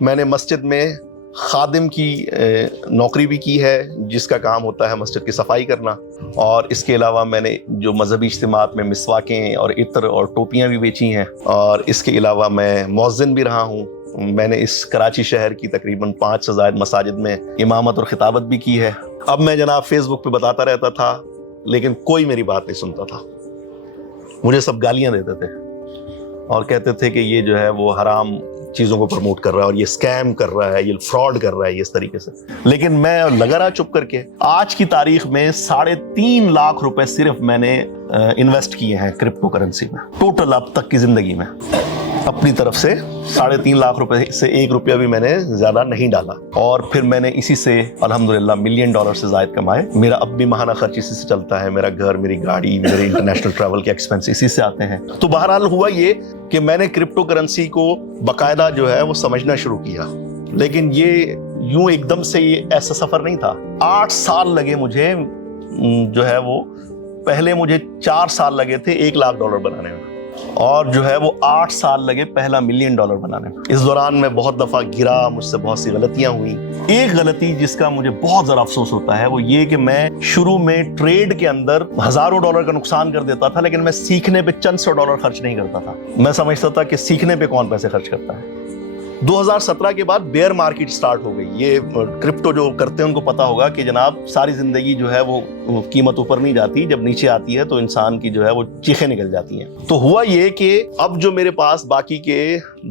میں نے مسجد میں خادم کی نوکری بھی کی ہے، جس کا کام ہوتا ہے مسجد کی صفائی کرنا، اور اس کے علاوہ میں نے جو مذہبی اجتماعات میں مسواکیں اور عطر اور ٹوپیاں بھی بیچی ہیں، اور اس کے علاوہ میں مؤذن بھی رہا ہوں۔ میں نے اس کراچی شہر کی تقریباً 5 سے زائد مساجد میں امامت اور خطابت بھی کی ہے۔ اب میں جناب فیس بک پہ بتاتا رہتا تھا، لیکن کوئی میری بات نہیں سنتا تھا، مجھے سب گالیاں دیتے تھے اور کہتے تھے کہ یہ جو ہے وہ حرام چیزوں کو پروموٹ کر رہا ہے اور یہ اسکیم کر رہا ہے، یہ فراڈ کر رہا ہے، یہ اس طریقے سے۔ لیکن میں لگا رہا چپ کر کے۔ آج کی تاریخ میں 3.5 لاکھ روپے صرف میں نے انویسٹ کیے ہیں کرپٹو کرنسی میں، ٹوٹل اب تک کی زندگی میں اپنی طرف سے 3.5 لاکھ روپے سے 1 روپیہ بھی میں نے زیادہ نہیں ڈالا، اور پھر میں نے اسی سے الحمدللہ $1 ملین سے زائد کمائے۔ میرا اب بھی ماہانہ خرچ اسی سے چلتا ہے، میرا گھر، میری گاڑی، میرے انٹرنیشنل ٹریول کے ایکسپینس اسی سے آتے ہیں۔ تو بہرحال ہوا یہ کہ میں نے کرپٹو کرنسی کو باقاعدہ جو ہے وہ سمجھنا شروع کیا، لیکن یہ یوں ایک دم سے یہ ایسا سفر نہیں تھا۔ 8 سال لگے مجھے، جو ہے وہ پہلے مجھے 4 سال لگے تھے $1 لاکھ بنانے میں، اور جو ہے وہ 8 سال لگے پہلا $1 ملین بنانے میں۔ اس دوران میں بہت دفعہ گرا، مجھ سے بہت سی غلطیاں ہوئیں۔ ایک غلطی جس کا مجھے بہت زیادہ افسوس ہوتا ہے وہ یہ کہ میں شروع میں ٹریڈ کے اندر ہزاروں ڈالر کا نقصان کر دیتا تھا، لیکن میں سیکھنے پہ چند سو ڈالر خرچ نہیں کرتا تھا۔ میں سمجھتا تھا کہ سیکھنے پہ کون پیسے خرچ کرتا ہے۔ 2017 کے بعد بیئر مارکیٹ سٹارٹ ہو گئی۔ یہ کرپٹو جو کرتے ہیں ان کو پتا ہوگا کہ جناب ساری زندگی جو ہے وہ قیمت اوپر نہیں جاتی، جب نیچے آتی ہے تو انسان کی جو ہے وہ چیخیں نکل جاتی ہیں۔ تو ہوا یہ کہ اب جو میرے پاس باقی کے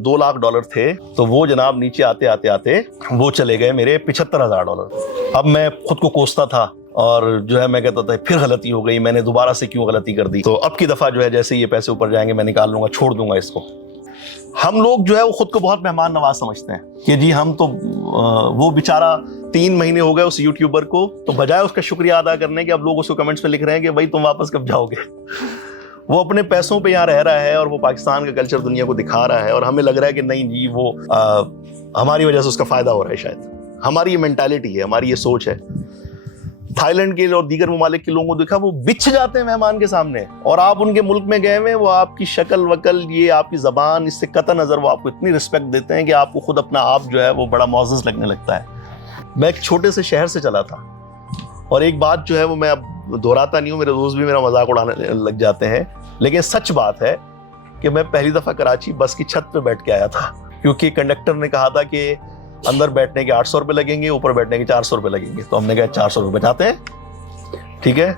$2 لاکھ تھے، تو وہ جناب نیچے آتے آتے آتے وہ چلے گئے میرے $75,000۔ اب میں خود کو کوستا تھا اور جو ہے میں کہتا تھا پھر غلطی ہو گئی، میں نے دوبارہ سے کیوں غلطی کر دی۔ تو اب کی دفعہ جو ہے جیسے یہ پیسے اوپر جائیں گے میں نکال لوں گا، چھوڑ دوں گا اس کو۔ ہم لوگ جو ہے وہ خود کو بہت مہمان نواز سمجھتے ہیں کہ جی ہم تو، وہ بیچارہ 3 مہینے ہو گئے اس یوٹیوبر کو، تو بجائے اس کا شکریہ ادا کرنے کے اب لوگ اس کو کمنٹس میں لکھ رہے ہیں کہ بھائی تم واپس کب جاؤ گے۔ وہ اپنے پیسوں پہ یہاں رہ رہا ہے اور وہ پاکستان کا کلچر دنیا کو دکھا رہا ہے، اور ہمیں لگ رہا ہے کہ نہیں جی وہ ہماری وجہ سے اس کا فائدہ ہو رہا ہے۔ شاید ہماری یہ مینٹالٹی ہے، ہماری یہ سوچ ہے۔ تھائی لینڈ کے اور دیگر ممالک کے لوگوں کو دیکھا، وہ بچھ جاتے ہیں مہمان کے سامنے، اور آپ ان کے ملک میں گئے ہوئے، وہ آپ کی شکل وکل، یہ آپ کی زبان، اس سے قطع نظر وہ آپ کو اتنی رسپیکٹ دیتے ہیں کہ آپ کو خود اپنا آپ جو ہے وہ بڑا معزز لگنے لگتا ہے۔ میں ایک چھوٹے سے شہر سے چلا تھا، اور ایک بات جو ہے وہ میں اب دہراتا نہیں ہوں، میرے دوست بھی میرا مذاق اڑانے لگ جاتے ہیں، لیکن سچ بات ہے کہ میں پہلی دفعہ کراچی بس کی چھت پہ بیٹھ کے آیا تھا، کیونکہ کنڈکٹر نے کہا تھا کہ اندر بیٹھنے کے 800 روپے لگیں گے، اوپر بیٹھنے کے 400 روپے لگیں گے۔ تو ہم نے کہا 400 روپے بچاتے ہیں، ٹھیک ہے۔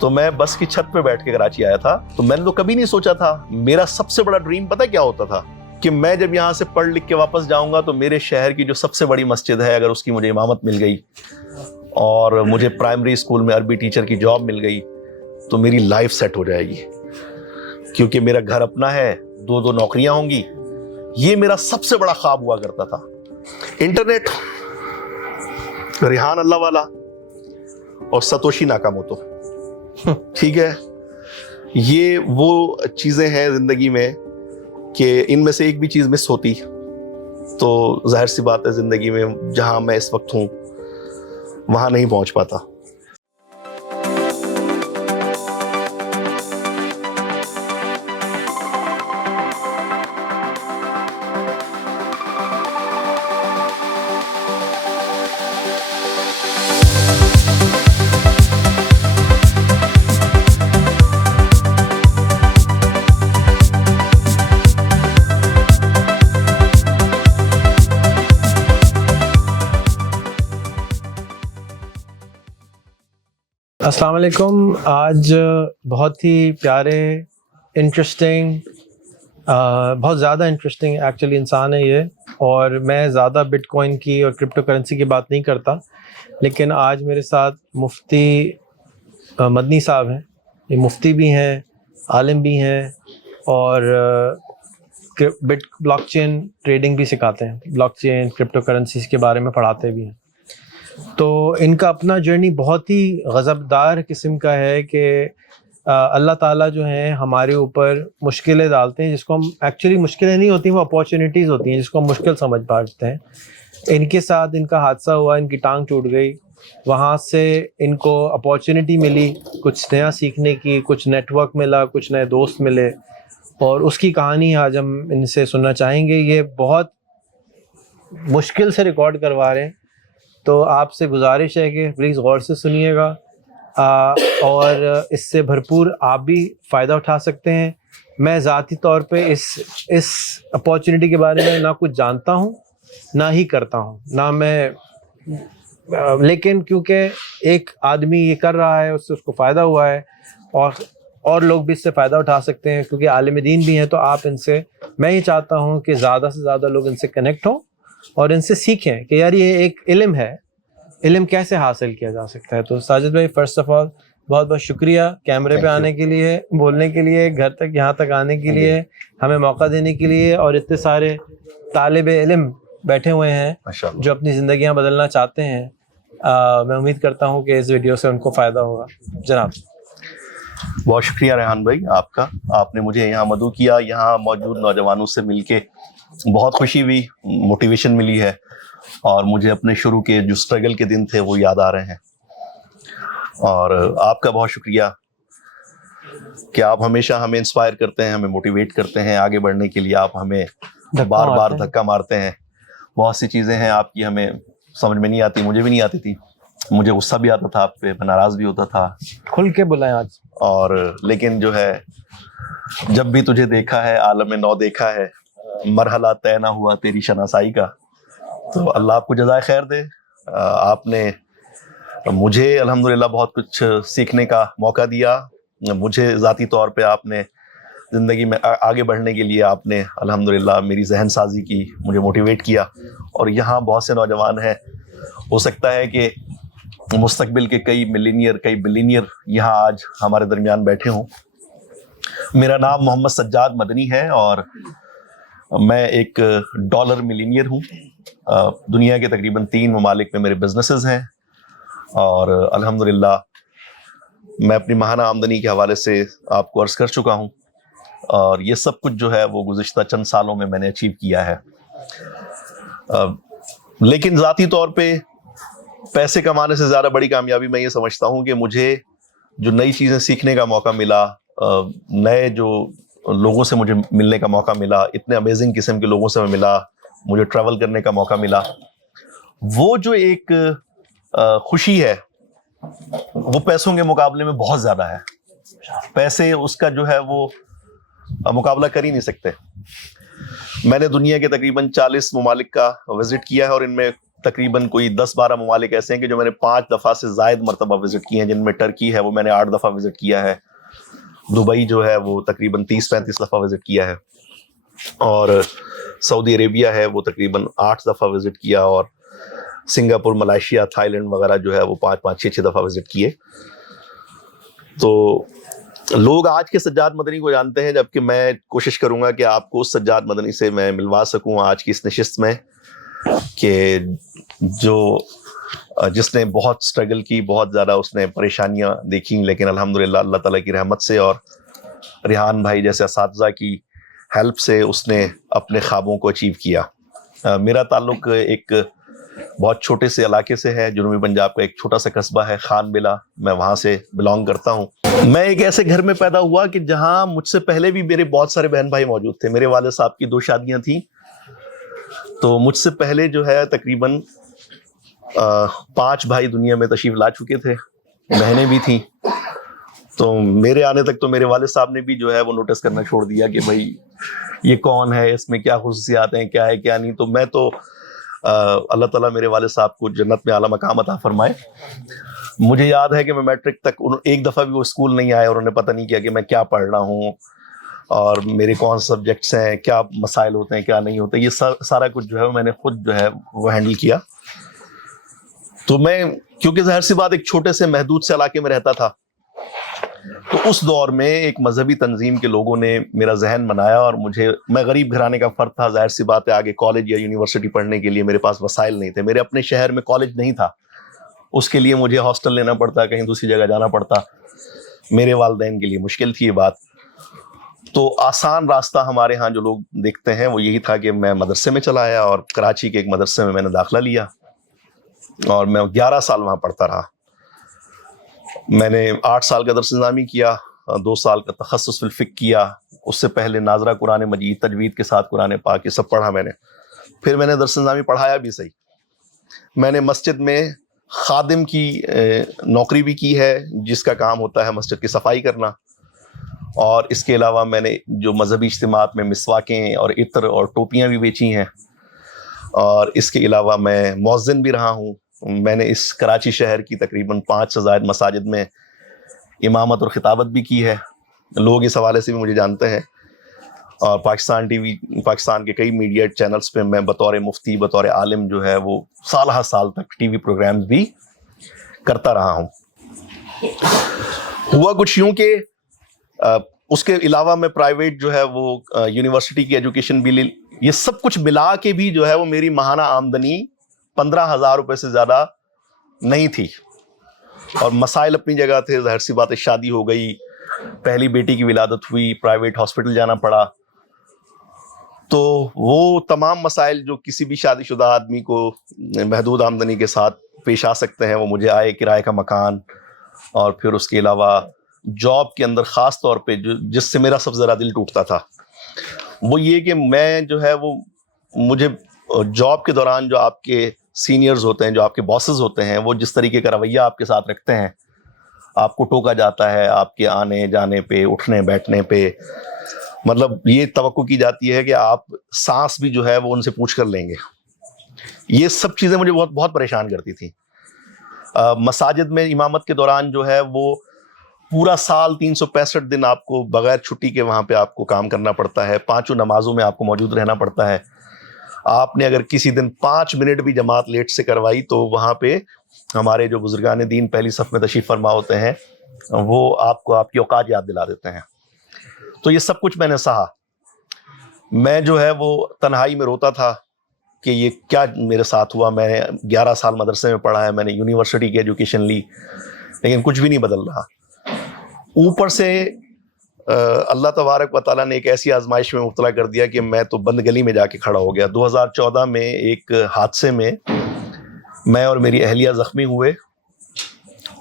تو میں بس کی چھت پہ بیٹھ کے کراچی آیا تھا۔ تو میں نے تو کبھی نہیں سوچا تھا، میرا سب سے بڑا ڈریم پتہ کیا ہوتا تھا کہ میں جب یہاں سے پڑھ لکھ کے واپس جاؤں گا تو میرے شہر کی جو سب سے بڑی مسجد ہے، اگر اس کی مجھے امامت مل گئی اور مجھے پرائمری اسکول میں عربی ٹیچر کی جاب مل گئی، تو میری لائف سیٹ ہو جائے گی، کیونکہ میرا گھر اپنا ہے، 2 نوکریاں ہوں گی۔ یہ میرا سب سے بڑا خواب ہوا کرتا تھا۔ انٹرنیٹ، ریحان اللہ والا اور ستوشی ناکاموتو، ٹھیک ہے، یہ وہ چیزیں ہیں زندگی میں کہ ان میں سے ایک بھی چیز مس ہوتی تو ظاہر سی بات ہے زندگی میں جہاں میں اس وقت ہوں وہاں نہیں پہنچ پاتا۔ السلام علیکم۔ آج بہت ہی پیارے، انٹرسٹنگ، بہت زیادہ انٹرسٹنگ ایکچولی انسان ہے یہ، اور میں زیادہ بٹ کوائن کی اور کرپٹو کرنسی کی بات نہیں کرتا، لیکن آج میرے ساتھ مفتی مدنی صاحب ہیں۔ یہ مفتی بھی ہیں، عالم بھی ہیں، اور بلاک چین ٹریڈنگ بھی سکھاتے ہیں، بلاک چین کرپٹو کرنسیز کے بارے میں پڑھاتے بھی ہیں۔ تو ان کا اپنا جرنی بہت ہی غضبدار قسم کا ہے کہ اللہ تعالیٰ جو ہیں ہمارے اوپر مشکلیں ڈالتے ہیں، جس کو ہم ایکچولی مشکلیں نہیں ہوتی، وہ اپارچونیٹیز ہوتی ہیں جس کو ہم مشکل سمجھ پاتے ہیں۔ ان کے ساتھ ان کا حادثہ ہوا، ان کی ٹانگ ٹوٹ گئی، وہاں سے ان کو اپارچونیٹی ملی کچھ نیا سیکھنے کی، کچھ نیٹ ورک ملا، کچھ نئے دوست ملے، اور اس کی کہانی آج ہم ان سے سننا چاہیں گے۔ یہ بہت مشکل سے ریکارڈ کروا رہے ہیں، تو آپ سے گزارش ہے کہ پلیز غور سے سنیے گا، اور اس سے بھرپور آپ بھی فائدہ اٹھا سکتے ہیں۔ میں ذاتی طور پہ اس اپارچونیٹی کے بارے میں نہ کچھ جانتا ہوں نہ ہی کرتا ہوں، نہ میں، لیکن کیونکہ ایک آدمی یہ کر رہا ہے، اس سے اس کو فائدہ ہوا ہے، اور لوگ بھی اس سے فائدہ اٹھا سکتے ہیں کیونکہ عالم دین بھی ہیں، تو آپ ان سے، میں یہ چاہتا ہوں کہ زیادہ سے زیادہ لوگ ان سے کنیکٹ ہوں اور ان سے سیکھیں کہ یار یہ ایک علم ہے، علم کیسے حاصل کیا جا سکتا ہے۔ تو ساجد بھائی، فرسٹ آف آل بہت بہت شکریہ کیمرے پہ آنے کے لیے، بولنے کے لیے، گھر تک یہاں تک آنے کے لیے، ہمیں موقع دینے کے لیے، اور اتنے سارے طالب علم بیٹھے ہوئے ہیں جو اپنی زندگیاں بدلنا چاہتے ہیں۔ میں امید کرتا ہوں کہ اس ویڈیو سے ان کو فائدہ ہوگا۔ جناب بہت شکریہ ریحان بھائی آپ کا، آپ نے مجھے یہاں مدعو کیا، یہاں موجود نوجوانوں سے مل کے بہت خوشی ہوئی، موٹیویشن ملی ہے، اور مجھے اپنے شروع کے جو سٹرگل کے دن تھے وہ یاد آ رہے ہیں۔ اور آپ کا بہت شکریہ کہ آپ ہمیشہ ہمیں انسپائر کرتے ہیں، ہمیں موٹیویٹ کرتے ہیں آگے بڑھنے کے لیے، آپ ہمیں بار بار دھکا مارتے ہیں۔ بہت سی چیزیں ہیں آپ کی ہمیں سمجھ میں نہیں آتی، مجھے بھی نہیں آتی تھی، مجھے غصہ بھی آتا تھا آپ پہ، میں ناراض بھی ہوتا تھا، کھل کے بلائیں آج، اور لیکن جو ہے جب بھی تجھے دیکھا ہے عالم نو دیکھا ہے، مرحلہ طے نہ ہوا تیری شناسائی کا۔ تو اللہ آپ کو جزائے خیر دے، آپ نے مجھے الحمدللہ بہت کچھ سیکھنے کا موقع دیا، مجھے ذاتی طور پہ آپ نے زندگی میں آگے بڑھنے کے لیے آپ نے الحمدللہ میری ذہن سازی کی، مجھے موٹیویٹ کیا، اور یہاں بہت سے نوجوان ہیں، ہو سکتا ہے کہ مستقبل کے کئی ملینئر، کئی بلینئر یہاں آج ہمارے درمیان بیٹھے ہوں۔ میرا نام محمد سجاد مدنی ہے، اور میں ایک ڈالر ملینئر ہوں۔ دنیا کے تقریباً 3 ممالک میں میرے بزنسز ہیں، اور الحمدللہ میں اپنی ماہانہ آمدنی کے حوالے سے آپ کو عرض کر چکا ہوں، اور یہ سب کچھ جو ہے وہ گزشتہ چند سالوں میں میں نے اچیو کیا ہے۔ لیکن ذاتی طور پہ پیسے کمانے سے زیادہ بڑی کامیابی میں یہ سمجھتا ہوں کہ مجھے جو نئی چیزیں سیکھنے کا موقع ملا، نئے جو لوگوں سے مجھے ملنے کا موقع ملا، اتنے امیزنگ قسم کے لوگوں سے میں ملا، مجھے ٹریول کرنے کا موقع ملا، وہ جو ایک خوشی ہے وہ پیسوں کے مقابلے میں بہت زیادہ ہے۔ پیسے اس کا جو ہے وہ مقابلہ کر ہی نہیں سکتے۔ میں نے دنیا کے تقریباً 40 ممالک کا وزٹ کیا ہے، اور ان میں تقریباً کوئی 10-12 ممالک ایسے ہیں کہ جو میں نے 5 دفعہ سے زائد مرتبہ وزٹ کیے ہیں، جن میں ٹرکی ہے وہ میں نے 8 دفعہ وزٹ کیا ہے، دبئی جو ہے وہ تقریباً 30-35 دفعہ وزٹ کیا ہے، اور سعودی عربیہ ہے وہ تقریباً 8 دفعہ وزٹ کیا، اور سنگاپور، ملائیشیا، تھائی لینڈ وغیرہ جو ہے وہ 5-5، 6 دفعہ وزٹ کیے۔ تو لوگ آج کے سجاد مدنی کو جانتے ہیں، جبکہ میں کوشش کروں گا کہ آپ کو اس سجاد مدنی سے میں ملوا سکوں آج کی اس نشست میں، کہ جس نے بہت سٹرگل کی، بہت زیادہ اس نے پریشانیاں دیکھیں، لیکن الحمدللہ اللہ تعالیٰ کی رحمت سے اور ریحان بھائی جیسے اساتذہ کی ہیلپ سے اس نے اپنے خوابوں کو اچیو کیا۔ میرا تعلق ایک بہت چھوٹے سے علاقے سے ہے، جنوبی پنجاب کا ایک چھوٹا سا قصبہ ہے خان بلا، میں وہاں سے بلانگ کرتا ہوں۔ میں ایک ایسے گھر میں پیدا ہوا کہ جہاں مجھ سے پہلے بھی میرے بہت سارے بہن بھائی موجود تھے۔ میرے والد صاحب کی 2 شادیاں تھیں، تو مجھ سے پہلے جو ہے تقریباً 5 بھائی دنیا میں تشریف لا چکے تھے، بہنیں بھی تھیں۔ تو میرے آنے تک تو میرے والد صاحب نے بھی جو ہے وہ نوٹس کرنا چھوڑ دیا کہ بھائی یہ کون ہے، اس میں کیا خصوصیات ہیں، کیا ہے کیا نہیں۔ تو میں تو اللہ تعالیٰ میرے والد صاحب کو جنت میں اعلیٰ مقام عطا فرمائے۔ مجھے یاد ہے کہ میں میٹرک تک ایک دفعہ بھی وہ اسکول نہیں آئے، اور انہوں نے پتہ نہیں کیا کہ میں کیا پڑھ رہا ہوں، اور میرے کون سبجیکٹس ہیں، کیا مسائل ہوتے ہیں، کیا نہیں ہوتے۔ یہ سارا کچھ جو ہے میں نے خود جو ہے وہ ہینڈل کیا۔ تو میں کیونکہ ظاہر سی بات ایک چھوٹے سے محدود سے علاقے میں رہتا تھا، تو اس دور میں ایک مذہبی تنظیم کے لوگوں نے میرا ذہن بنایا، اور میں غریب گھرانے کا فرد تھا، ظاہر سی بات ہے آگے کالج یا یونیورسٹی پڑھنے کے لیے میرے پاس وسائل نہیں تھے، میرے اپنے شہر میں کالج نہیں تھا، اس کے لیے مجھے ہاسٹل لینا پڑتا، کہیں دوسری جگہ جانا پڑتا، میرے والدین کے لیے مشکل تھی یہ بات۔ تو آسان راستہ ہمارے ہاں جو لوگ دیکھتے ہیں وہ یہی تھا کہ میں مدرسے میں چلا آیا، اور کراچی کے ایک مدرسے میں نے داخلہ لیا، اور میں 11 سال وہاں پڑھتا رہا۔ میں نے 8 سال کا درس نظامی کیا، 2 سال کا تخصص فی الفقہ کیا، اس سے پہلے ناظرہ قرآن مجید، تجوید کے ساتھ قرآن پاک، یہ سب پڑھا میں نے۔ پھر میں نے درس نظامی پڑھایا بھی صحیح. میں نے مسجد میں خادم کی نوکری بھی کی ہے, جس کا کام ہوتا ہے مسجد کی صفائی کرنا. اور اس کے علاوہ میں نے جو مذہبی اجتماعات میں مسواکیں اور عطر اور ٹوپیاں بھی بیچی ہیں. اور اس کے علاوہ میں مؤذن بھی رہا ہوں. میں نے اس کراچی شہر کی تقریباً 5 سے زائد مساجد میں امامت اور خطابت بھی کی ہے. لوگ اس حوالے سے بھی مجھے جانتے ہیں. اور پاکستان ٹی وی, پاکستان کے کئی میڈیا چینلز پہ میں بطور مفتی, بطور عالم جو ہے وہ سال ہر سال تک ٹی وی پروگرامز بھی کرتا رہا ہوں. ہوا کچھ یوں کہ اس کے علاوہ میں پرائیویٹ جو ہے وہ یونیورسٹی کی ایجوکیشن بھی لی. یہ سب کچھ ملا کے بھی جو ہے وہ میری ماہانہ آمدنی 15,000 روپے سے زیادہ نہیں تھی. اور مسائل اپنی جگہ تھے, ظاہر سی بات ہے, شادی ہو گئی, پہلی بیٹی کی ولادت ہوئی, پرائیویٹ ہاسپٹل جانا پڑا. تو وہ تمام مسائل جو کسی بھی شادی شدہ آدمی کو محدود آمدنی کے ساتھ پیش آ سکتے ہیں, وہ مجھے آئے. کرائے کا مکان, اور پھر اس کے علاوہ جاب کے اندر خاص طور پہ جس سے میرا سب سے زیادہ دل ٹوٹتا تھا وہ یہ کہ میں جو ہے وہ مجھے جاب کے دوران جو آپ کے سینئرز ہوتے ہیں, جو آپ کے باسز ہوتے ہیں, وہ جس طریقے کا رویہ آپ کے ساتھ رکھتے ہیں, آپ کو ٹوکا جاتا ہے آپ کے آنے جانے پہ, اٹھنے بیٹھنے پہ, مطلب یہ توقع کی جاتی ہے کہ آپ سانس بھی جو ہے وہ ان سے پوچھ کر لیں گے. یہ سب چیزیں مجھے بہت بہت پریشان کرتی تھیں. مساجد میں امامت کے دوران جو ہے وہ پورا سال 365 دن آپ کو بغیر چھٹی کے وہاں پہ آپ کو کام کرنا پڑتا ہے. 5 نمازوں میں آپ کو موجود رہنا پڑتا ہے. آپ نے اگر کسی دن 5 منٹ بھی جماعت لیٹ سے کروائی تو وہاں پہ ہمارے جو بزرگان دین پہلی صف میں تشریف فرما ہوتے ہیں وہ آپ کو آپ کی اوقات یاد دلا دیتے ہیں. تو یہ سب کچھ میں نے سہا. میں جو ہے وہ تنہائی میں روتا تھا کہ یہ کیا میرے ساتھ ہوا. میں نے 11 سال مدرسے میں پڑھا ہے, میں نے یونیورسٹی کی ایجوکیشن لی, لیکن کچھ بھی نہیں بدل رہا. اوپر سے اللہ تبارک و تعالیٰ نے ایک ایسی آزمائش میں مبتلا کر دیا کہ میں تو بند گلی میں جا کے کھڑا ہو گیا. 2014 میں ایک حادثے میں میں اور میری اہلیہ زخمی ہوئے,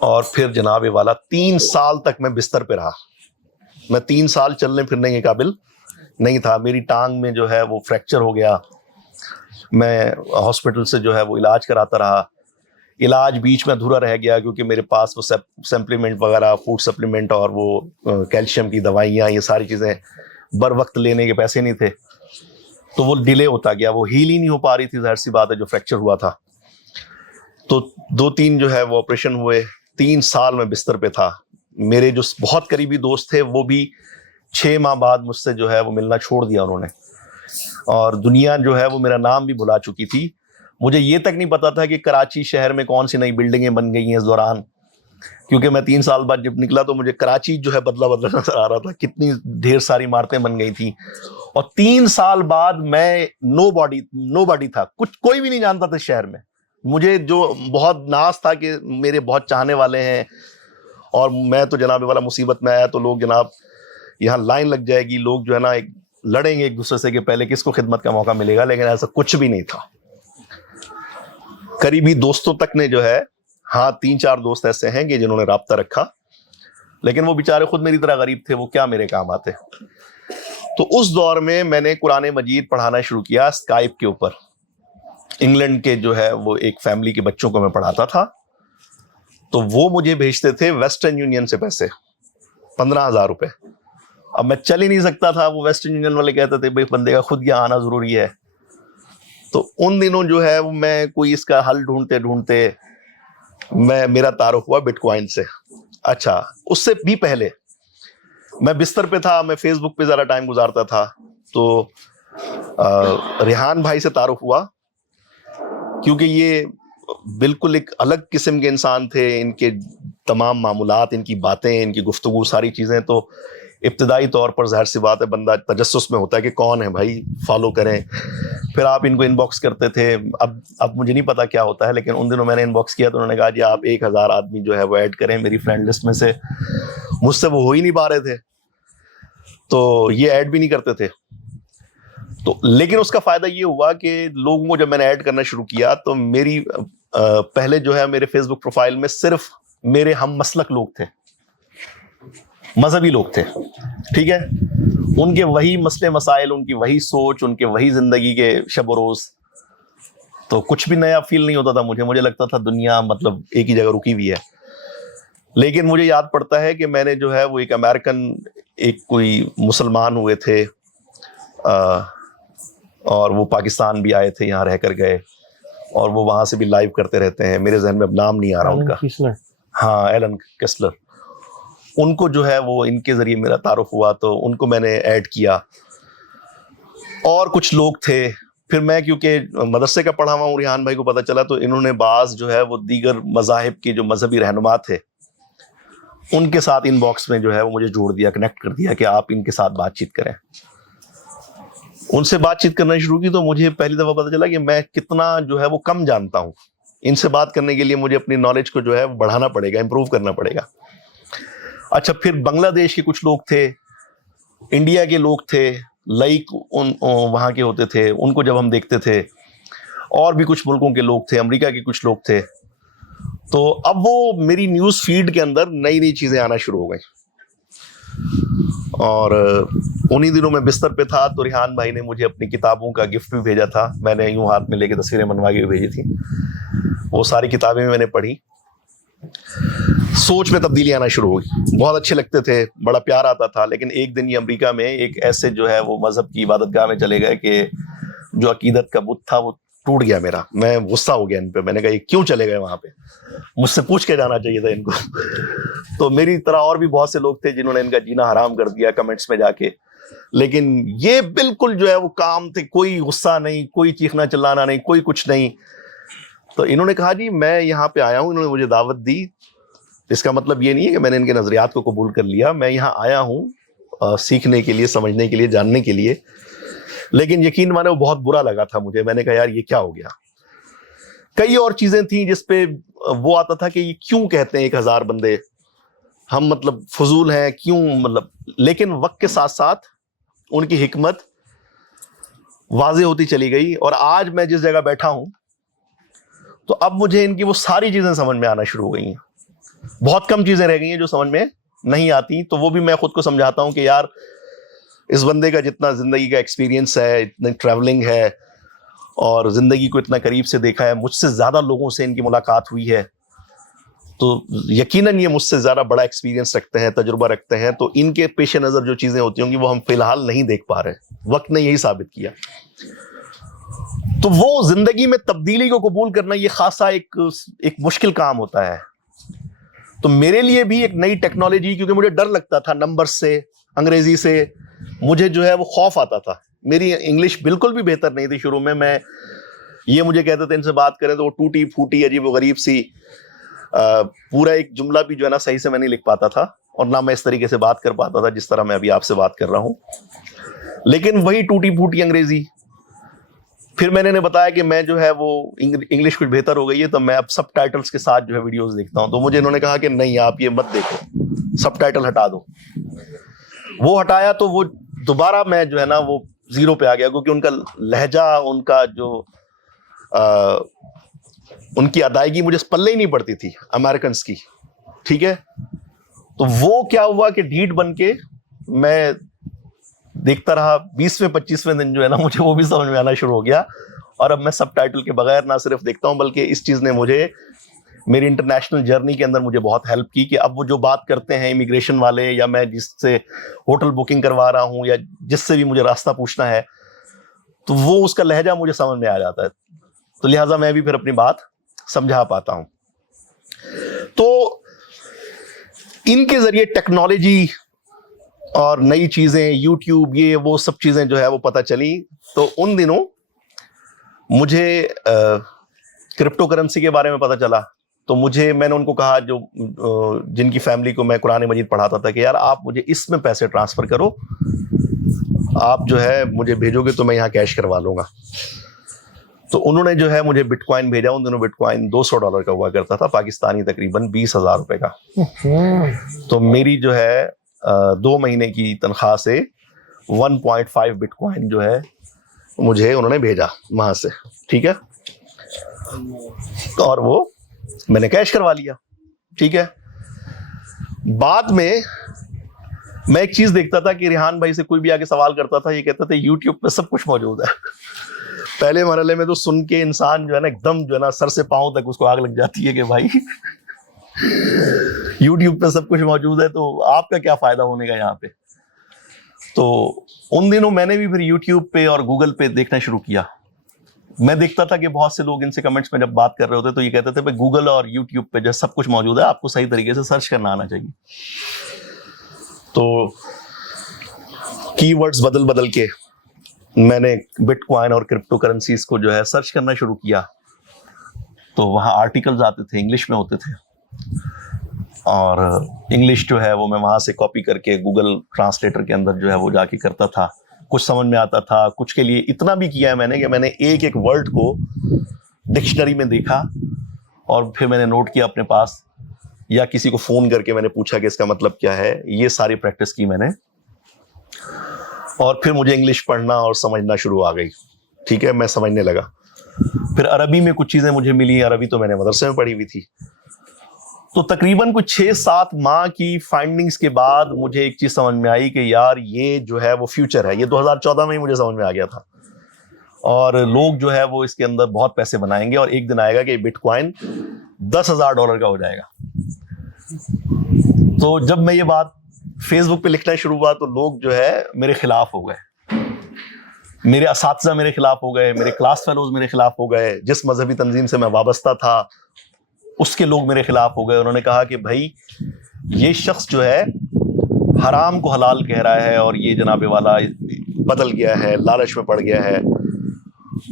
اور پھر جناب والا 3 سال تک میں بستر پہ رہا. میں 3 سال چلنے پھرنے کے قابل نہیں تھا. میری ٹانگ میں جو ہے وہ فریکچر ہو گیا. میں ہاسپٹل سے جو ہے وہ علاج کراتا رہا. علاج بیچ میں ادھورا رہ گیا کیونکہ میرے پاس وہ سپلیمنٹ وغیرہ, فوڈ سپلیمنٹ اور وہ کیلشیم کی دوائیاں, یہ ساری چیزیں بر وقت لینے کے پیسے نہیں تھے. تو وہ ڈیلے ہوتا گیا, وہ ہیل ہی نہیں ہو پا رہی تھی. ظاہر سی بات ہے, جو فریکچر ہوا تھا. تو 2-3 جو ہے وہ آپریشن ہوئے. 3 سال میں بستر پہ تھا. میرے جو بہت قریبی دوست تھے وہ بھی 6 ماہ بعد مجھ سے جو ہے وہ ملنا چھوڑ دیا انہوں نے. اور دنیا جو ہے وہ میرا نام بھی بھلا چکی تھی. مجھے یہ تک نہیں پتا تھا کہ کراچی شہر میں کون سی نئی بلڈنگیں بن گئی ہیں اس دوران, کیونکہ میں 3 سال بعد جب نکلا تو مجھے کراچی جو ہے بدلا بدلا نظر آ رہا تھا. کتنی ڈھیر ساری عمارتیں بن گئی تھیں. اور 3 سال بعد میں نو باڈی تھا. کوئی بھی نہیں جانتا تھا شہر میں. مجھے جو بہت ناز تھا کہ میرے بہت چاہنے والے ہیں, اور میں تو جناب والا مصیبت میں آیا تو لوگ جناب یہاں لائن لگ جائے گی, لوگ جو ہے نا لڑیں گے ایک دوسرے سے کہ پہلے کس کو خدمت کا موقع ملے گا. لیکن ایسا کچھ بھی نہیں تھا. قریبی دوستوں تک نے جو ہے, ہاں 3-4 دوست ایسے ہیں کہ جنہوں نے رابطہ رکھا, لیکن وہ بیچارے خود میری طرح غریب تھے, وہ کیا میرے کام آتے. تو اس دور میں نے قرآن مجید پڑھانا شروع کیا اسکائپ کے اوپر. انگلینڈ کے جو ہے وہ ایک فیملی کے بچوں کو میں پڑھاتا تھا. تو وہ مجھے بھیجتے تھے ویسٹرن یونین سے پیسے, 15,000 روپے. اب میں چل ہی نہیں سکتا تھا. وہ ویسٹرن یونین والے کہتے تھے بھائی بندے کا خود یہاں آنا ضروری ہے. تو ان دنوں جو ہے میں کوئی اس کا حل ڈھونڈتے میرا تعارف ہوا بٹ کوائن سے. اچھا, اس سے بھی پہلے میں بستر پہ تھا, میں فیس بک پہ زیادہ ٹائم گزارتا تھا. تو ریحان بھائی سے تعارف ہوا, کیونکہ یہ بالکل ایک الگ قسم کے انسان تھے. ان کے تمام معمولات, ان کی باتیں, ان کی گفتگو, ساری چیزیں. تو ابتدائی طور پر ظاہر سی بات ہے بندہ تجسس میں ہوتا ہے کہ کون ہے بھائی, فالو کریں. پھر آپ ان کو ان باکس کرتے تھے. اب مجھے نہیں پتا کیا ہوتا ہے, لیکن ان دنوں میں نے ان باکس کیا تو انہوں نے کہا جی آپ 1,000 آدمی جو ہے وہ ایڈ کریں میری فرینڈ لسٹ میں سے. مجھ سے وہ ہو ہی نہیں پا رہے تھے, تو یہ ایڈ بھی نہیں کرتے تھے. تو لیکن اس کا فائدہ یہ ہوا کہ لوگوں کو جب میں نے ایڈ کرنا شروع کیا تو میری پہلے جو ہے میرے فیس بک پروفائل میں صرف میرے ہم مسلک لوگ تھے, مذہبی لوگ تھے. ٹھیک ہے, ان کے وہی مسئلے مسائل, ان کی وہی سوچ, ان کے وہی زندگی کے شب و روز. تو کچھ بھی نیا فیل نہیں ہوتا تھا مجھے لگتا تھا دنیا مطلب ایک ہی جگہ رکی ہوئی ہے. لیکن مجھے یاد پڑتا ہے کہ میں نے جو ہے وہ ایک امریکن ایک کوئی مسلمان ہوئے تھے اور وہ پاکستان بھی آئے تھے, یہاں رہ کر گئے, اور وہ وہاں سے بھی لائیو کرتے رہتے ہیں, میرے ذہن میں اب نام نہیں آ رہا ان کا. ہاں, ایلن کیسلر. ان کو جو ہے وہ ان کے ذریعے میرا تعارف ہوا تو ان کو میں نے ایڈ کیا, اور کچھ لوگ تھے. پھر میں کیونکہ مدرسے کا پڑھا ہوا ہوں, ریحان بھائی کو پتہ چلا تو انہوں نے بعض جو ہے وہ دیگر مذاہب کے جو مذہبی رہنما تھے ان کے ساتھ ان باکس میں جو ہے وہ مجھے جوڑ دیا, کنیکٹ کر دیا کہ آپ ان کے ساتھ بات چیت کریں. ان سے بات چیت کرنا شروع کی تو مجھے پہلی دفعہ پتہ چلا کہ میں کتنا جو ہے وہ کم جانتا ہوں. ان سے بات کرنے کے لیے مجھے اپنی نالج کو جو ہے بڑھانا پڑے گا, امپروو کرنا پڑے گا. اچھا, پھر بنگلہ دیش کے کچھ لوگ تھے, انڈیا کے لوگ تھے, لائک وہاں کے ہوتے تھے, ان کو جب ہم دیکھتے تھے, اور بھی کچھ ملکوں کے لوگ تھے, امریکہ کے کچھ لوگ تھے. تو اب وہ میری نیوز فیڈ کے اندر نئی نئی چیزیں آنا شروع ہو گئی. اور انہی دنوں میں بستر پہ تھا تو ریحان بھائی نے مجھے اپنی کتابوں کا گفٹ بھی بھیجا تھا. میں نے یوں ہاتھ میں لے کے تصویریں بنوا کے بھیجی تھی. وہ ساری کتابیں میں نے پڑھی, سوچ میں تبدیلی آنا شروع ہوئی. بہت اچھے لگتے تھے, بڑا پیار آتا تھا. لیکن ایک دن یہ امریکہ میں ایک ایسے جو ہے وہ مذہب کی عبادت گاہ میں چلے گئے کہ جو عقیدت کا بت تھا وہ ٹوٹ گیا میرا. میں غصہ ہو گیا ان پہ. میں نے کہا یہ کیوں چلے گئے وہاں پہ, مجھ سے پوچھ کے جانا چاہیے تھا ان کو. تو میری طرح اور بھی بہت سے لوگ تھے جنہوں نے ان کا جینا حرام کر دیا کمنٹس میں جا کے. لیکن یہ بالکل جو ہے وہ کام تھے, کوئی غصہ نہیں, کوئی چیخنا چلانا نہیں, کوئی کچھ نہیں. تو انہوں نے کہا جی میں یہاں پہ آیا ہوں, انہوں نے مجھے دعوت دی. اس کا مطلب یہ نہیں ہے کہ میں نے ان کے نظریات کو قبول کر لیا. میں یہاں آیا ہوں سیکھنے کے لیے, سمجھنے کے لیے, جاننے کے لیے. لیکن یقین مانے وہ بہت برا لگا تھا مجھے. میں نے کہا یار یہ کیا ہو گیا. کئی اور چیزیں تھیں جس پہ وہ آتا تھا کہ یہ کیوں کہتے ہیں 1000 بندے, ہم مطلب فضول ہیں کیوں مطلب. لیکن وقت کے ساتھ ساتھ ان کی حکمت واضح ہوتی چلی گئی. اور آج میں جس جگہ بیٹھا ہوں تو اب مجھے ان کی وہ ساری چیزیں سمجھ میں آنا شروع ہو گئی ہیں. بہت کم چیزیں رہ گئی ہیں جو سمجھ میں نہیں آتی. تو وہ بھی میں خود کو سمجھاتا ہوں کہ یار اس بندے کا جتنا زندگی کا ایکسپیرینس ہے, اتنی ٹریولنگ ہے, اور زندگی کو اتنا قریب سے دیکھا ہے, مجھ سے زیادہ لوگوں سے ان کی ملاقات ہوئی ہے, تو یقیناً یہ مجھ سے زیادہ بڑا ایکسپیرینس رکھتے ہیں, تجربہ رکھتے ہیں. تو ان کے پیش نظر جو چیزیں ہوتی ہوں گی وہ ہم فی الحال نہیں دیکھ پا رہے. وقت نے یہی ثابت کیا. تو وہ زندگی میں تبدیلی کو قبول کرنا یہ خاصا ایک مشکل کام ہوتا ہے. تو میرے لیے بھی ایک نئی ٹیکنالوجی, کیونکہ مجھے ڈر لگتا تھا نمبر سے, انگریزی سے, مجھے جو ہے وہ خوف آتا تھا. میری انگلش بالکل بھی بہتر نہیں تھی شروع میں یہ مجھے کہتے تھے ان سے بات کریں تو وہ ٹوٹی پھوٹی عجیب و غریب سی, پورا ایک جملہ بھی جو ہے نا صحیح سے میں نہیں لکھ پاتا تھا, اور نہ میں اس طریقے سے بات کر پاتا تھا جس طرح میں ابھی آپ سے بات کر رہا ہوں. لیکن وہی ٹوٹی پھوٹی انگریزی. پھر میں نے بتایا کہ میں جو ہے وہ انگلش کچھ بہتر ہو گئی ہے تو میں اب سب ٹائٹلز کے ساتھ جو ہے ویڈیوز دیکھتا ہوں. تو مجھے انہوں نے کہا کہ نہیں آپ یہ مت دیکھو, سب ٹائٹل ہٹا دو. وہ ہٹایا تو وہ دوبارہ میں جو ہے نا وہ 0 پہ آ گیا, کیونکہ ان کا لہجہ, ان کا جو ان کی ادائیگی مجھے پلے ہی نہیں پڑتی تھی امریکنس کی. ٹھیک ہے, تو وہ کیا ہوا کہ ڈھیٹ بن کے میں دیکھتا رہا. 20ویں 25ویں دن جو ہے نا مجھے وہ بھی سمجھ میں آنا شروع ہو گیا, اور اب میں سب ٹائٹل کے بغیر نہ صرف دیکھتا ہوں بلکہ اس چیز نے مجھے میری انٹرنیشنل جرنی کے اندر مجھے بہت ہیلپ کی کہ اب وہ جو بات کرتے ہیں امیگریشن والے, یا میں جس سے ہوٹل بکنگ کروا رہا ہوں, یا جس سے بھی مجھے راستہ پوچھنا ہے, تو وہ اس کا لہجہ مجھے سمجھ میں آ جاتا ہے. تو لہٰذا میں بھی پھر اپنی بات سمجھا پاتا ہوں. تو ان کے ذریعے ٹیکنالوجی اور نئی چیزیں, یوٹیوب, یہ وہ سب چیزیں جو ہے وہ پتہ چلی. تو ان دنوں مجھے کرپٹو کرنسی کے بارے میں پتہ چلا. تو میں نے ان کو کہا جو جن کی فیملی کو میں قرآن مجید پڑھاتا تھا کہ یار آپ مجھے اس میں پیسے ٹرانسفر کرو, آپ جو ہے مجھے بھیجو گے تو میں یہاں کیش کروا لوں گا. تو انہوں نے جو ہے مجھے بٹ کوائن بھیجا. ان دنوں بٹ کوائن $200 کا ہوا کرتا تھا, پاکستانی تقریباً 20,000 روپے کا. تو میری جو ہے 2 مہینے کی تنخواہ سے 1.5 بٹ کوائن جو ہے مجھے انہوں نے بھیجا وہاں سے. ٹھیک ہے, اور وہ میں نے کیش کروا لیا. ٹھیک ہے, بعد میں ایک چیز دیکھتا تھا کہ ریحان بھائی سے کوئی بھی آگے سوال کرتا تھا, یہ کہتا تھا یوٹیوب پہ سب کچھ موجود ہے. پہلے مرحلے میں تو سن کے انسان جو ہے نا ایک دم جو ہے نا سر سے پاؤں تک اس کو آگ لگ جاتی ہے کہ بھائی یوٹیوب پہ سب کچھ موجود ہے تو آپ کا کیا فائدہ ہونے کا یہاں پہ. تو ان دنوں میں نے بھی پھر یوٹیوب پہ اور گوگل پہ دیکھنا شروع کیا. میں دیکھتا تھا کہ بہت سے لوگ ان سے کمنٹس میں جب بات کر رہے ہوتے تو یہ کہتے تھے بھائی گوگل اور یوٹیوب پہ جو سب کچھ موجود ہے آپ کو صحیح طریقے سے سرچ کرنا آنا چاہیے. تو کی ورڈز بدل کے میں نے بٹ کوائن اور کرپٹو کرنسیز کو جو ہے سرچ کرنا شروع کیا. تو وہاں آرٹیکلز آتے تھے, انگلش میں ہوتے تھے, اور انگلش جو ہے وہ میں وہاں سے کاپی کر کے گوگل ٹرانسلیٹر کے اندر جو ہے وہ جا کے کرتا تھا. کچھ سمجھ میں آتا تھا, کچھ کے لیے اتنا بھی کیا ہے میں نے کہ میں نے ایک ورڈ کو ڈکشنری میں دیکھا اور پھر میں نے نوٹ کیا اپنے پاس, یا کسی کو فون کر کے میں نے پوچھا کہ اس کا مطلب کیا ہے. یہ ساری پریکٹس کی میں نے, اور پھر مجھے انگلش پڑھنا اور سمجھنا شروع آ گئی. ٹھیک ہے, میں سمجھنے لگا. پھر عربی میں کچھ چیزیں مجھے ملی, عربی تو میں نے مدرسے میں پڑھی ہوئی تھی. تو تقریباً کچھ 6-7 ماہ کی فائنڈنگز کے بعد مجھے ایک چیز سمجھ میں آئی کہ یار یہ جو ہے وہ فیوچر ہے. یہ 2014 میں ہی مجھے سمجھ میں آ گیا تھا, اور لوگ جو ہے وہ اس کے اندر بہت پیسے بنائیں گے, اور ایک دن آئے گا کہ بٹ کوائن $10,000 کا ہو جائے گا. تو جب میں یہ بات فیس بک پہ لکھنا شروع ہوا تو لوگ جو ہے میرے خلاف ہو گئے, میرے اساتذہ میرے خلاف ہو گئے, میرے کلاس فیلوز میرے خلاف ہو گئے, جس مذہبی تنظیم سے میں وابستہ تھا اس کے لوگ میرے خلاف ہو گئے. انہوں نے کہا کہ بھائی یہ شخص جو ہے حرام کو حلال کہہ رہا ہے, اور یہ جناب والا بدل گیا ہے, لالچ میں پڑ گیا ہے.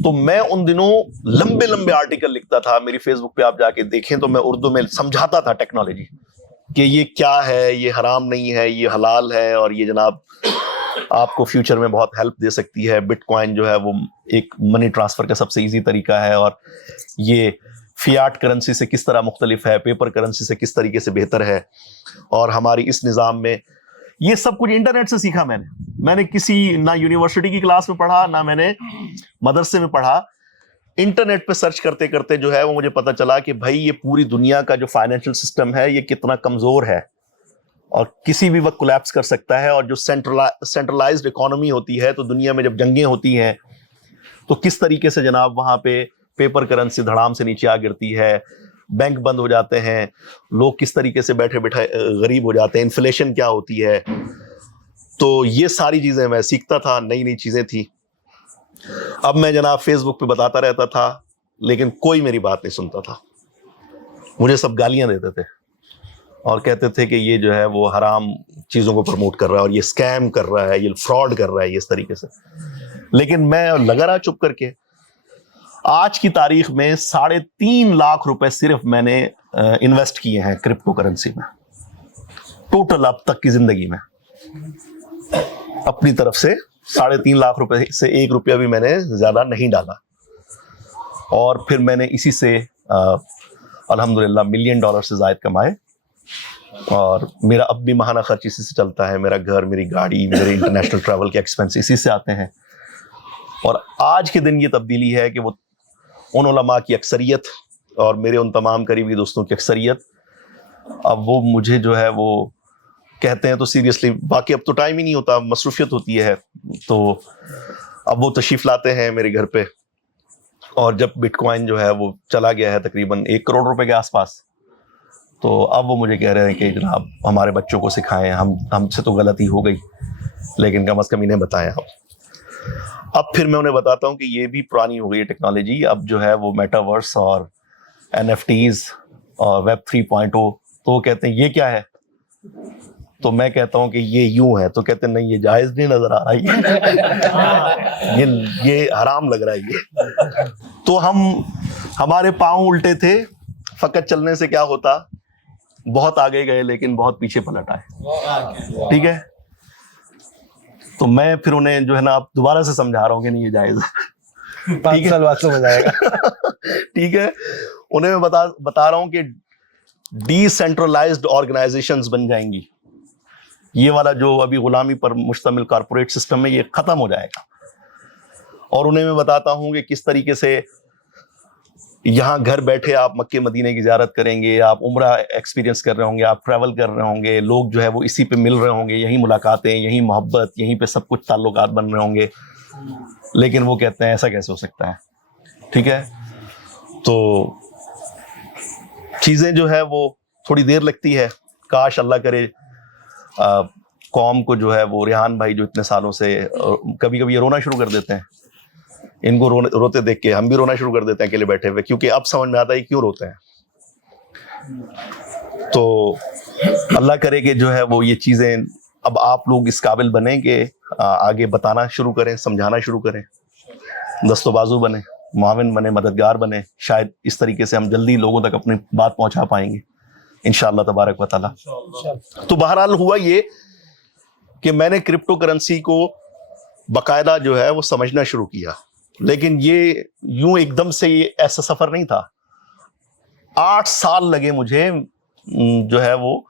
تو میں ان دنوں لمبے آرٹیکل لکھتا تھا. میری فیس بک پہ آپ جا کے دیکھیں تو میں اردو میں سمجھاتا تھا ٹیکنالوجی کہ یہ کیا ہے, یہ حرام نہیں ہے, یہ حلال ہے, اور یہ جناب آپ کو فیوچر میں بہت ہیلپ دے سکتی ہے. بٹ کوائن جو ہے وہ ایک منی ٹرانسفر کا سب سے ایزی طریقہ ہے, اور یہ فیاٹ کرنسی سے کس طرح مختلف ہے, پیپر کرنسی سے کس طریقے سے بہتر ہے. اور ہماری اس نظام میں یہ سب کچھ انٹرنیٹ سے سیکھا میں نے کسی نہ یونیورسٹی کی کلاس میں پڑھا, نہ میں نے مدرسے میں پڑھا. انٹرنیٹ پہ سرچ کرتے کرتے جو ہے وہ مجھے پتا چلا کہ بھائی یہ پوری دنیا کا جو فائنینشل سسٹم ہے یہ کتنا کمزور ہے, اور کسی بھی وقت کولیپس کر سکتا ہے. اور جو سینٹرلائزڈ اکانومی ہوتی ہے, تو دنیا میں جب جنگیں ہوتی ہیں تو کس طریقے سے جناب وہاں پہ پیپر کرنسی دھڑام سے نیچے آ گرتی ہے, بینک بند ہو جاتے ہیں, لوگ کس طریقے سے بیٹھے غریب ہو جاتے ہیں, انفلیشن کیا ہوتی ہے. تو یہ ساری چیزیں میں سیکھتا تھا, نئی چیزیں تھی. اب میں جناب فیس بک پہ بتاتا رہتا تھا, لیکن کوئی میری بات نہیں سنتا تھا. مجھے سب گالیاں دیتے تھے اور کہتے تھے کہ یہ جو ہے وہ حرام چیزوں کو پروموٹ کر رہا ہے, اور یہ اسکیم کر رہا ہے, یہ فراڈ کر رہا ہے, یہ اس طریقے سے. لیکن میں لگا رہا چپ کر کے. آج کی تاریخ میں 3.5 لاکھ روپے صرف میں نے انویسٹ کیے ہیں کرپٹو کرنسی میں, ٹوٹل اب تک کی زندگی میں. اپنی طرف سے 3.5 لاکھ روپے سے 1 روپیہ بھی میں نے زیادہ نہیں ڈالا. اور پھر میں نے اسی سے الحمدللہ $1 ملین سے زائد کمائے, اور میرا اب بھی ماہانہ خرچ اسی سے چلتا ہے. میرا گھر, میری گاڑی, میرے انٹرنیشنل ٹریول کے ایکسپینس اسی سے آتے ہیں. اور آج کے دن یہ تبدیلی ہے کہ وہ ان علماء کی اکثریت اور میرے ان تمام قریبی دوستوں کی اکثریت اب وہ مجھے جو ہے وہ کہتے ہیں تو سیریسلی, باقی اب تو ٹائم ہی نہیں ہوتا, مصروفیت ہوتی ہے, تو اب وہ تشریف لاتے ہیں میرے گھر پہ. اور جب بٹ کوائن جو ہے وہ چلا گیا ہے تقریباً 1 کروڑ روپے کے آس پاس, تو اب وہ مجھے کہہ رہے ہیں کہ جناب ہمارے بچوں کو سکھائیں. ہم سے تو غلطی ہو گئی, لیکن کم از کم انہیں بتائیں آپ. اب پھر میں انہیں بتاتا ہوں کہ یہ بھی پرانی ہو گئی ہے ٹیکنالوجی. اب جو ہے وہ میٹاورس اور NFTs اور ویب 3.0. تو وہ کہتے ہیں یہ کیا ہے, تو میں کہتا ہوں کہ یہ یوں ہے, تو کہتے ہیں نہیں یہ جائز نہیں نظر آ رہا, یہ حرام لگ رہا ہے یہ. تو ہمارے پاؤں الٹے تھے, فقط چلنے سے کیا ہوتا, بہت آگے گئے لیکن بہت پیچھے پلٹ آئے. ٹھیک ہے, تو میں پھر انہیں جو ہے نا اب دوبارہ سے سمجھا رہا ہوں کہ نہیں یہ جائز ہے. 5 سال بعد سمجھ آئے گا. ٹھیک ہے, انہیں میں بتا رہا ہوں کہ ڈی سینٹرلائزڈ آرگنائزیشنز بن جائیں گی. یہ والا جو ابھی غلامی پر مشتمل کارپوریٹ سسٹم ہے یہ ختم ہو جائے گا. اور انہیں میں بتاتا ہوں کہ کس طریقے سے یہاں گھر بیٹھے آپ مکے مدینے کی زیارت کریں گے, آپ عمرہ ایکسپیرینس کر رہے ہوں گے, آپ ٹریول کر رہے ہوں گے, لوگ جو ہے وہ اسی پہ مل رہے ہوں گے, یہیں ملاقاتیں, یہیں محبت, یہیں پہ سب کچھ تعلقات بن رہے ہوں گے, لیکن وہ کہتے ہیں ایسا کیسے ہو سکتا ہے. ٹھیک ہے, تو چیزیں جو ہے وہ تھوڑی دیر لگتی ہے. کاش اللہ کرے قوم کو جو ہے وہ ریحان بھائی جو اتنے سالوں سے کبھی کبھی رونا شروع کر دیتے ہیں, ان کو روتے دیکھ کے ہم بھی رونا شروع کر دیتے ہیں اکیلے بیٹھے ہوئے, کیونکہ اب سمجھ میں آتا ہے کیوں روتے ہیں. تو اللہ کرے کہ جو ہے وہ یہ چیزیں اب آپ لوگ اس قابل بنیں کہ آگے بتانا شروع کریں, سمجھانا شروع کریں, دست و بازو بنے, معاون بنے, مددگار بنے. شاید اس طریقے سے ہم جلدی لوگوں تک اپنی بات پہنچا پائیں گے انشاءاللہ تبارک و تعالی. تو بہرحال ہوا یہ کہ میں نے کرپٹو کرنسی کو باقاعدہ جو ہے وہ سمجھنا شروع کیا, لیکن یہ یوں ایک دم سے یہ ایسا سفر نہیں تھا. 8 سال لگے مجھے جو ہے وہ,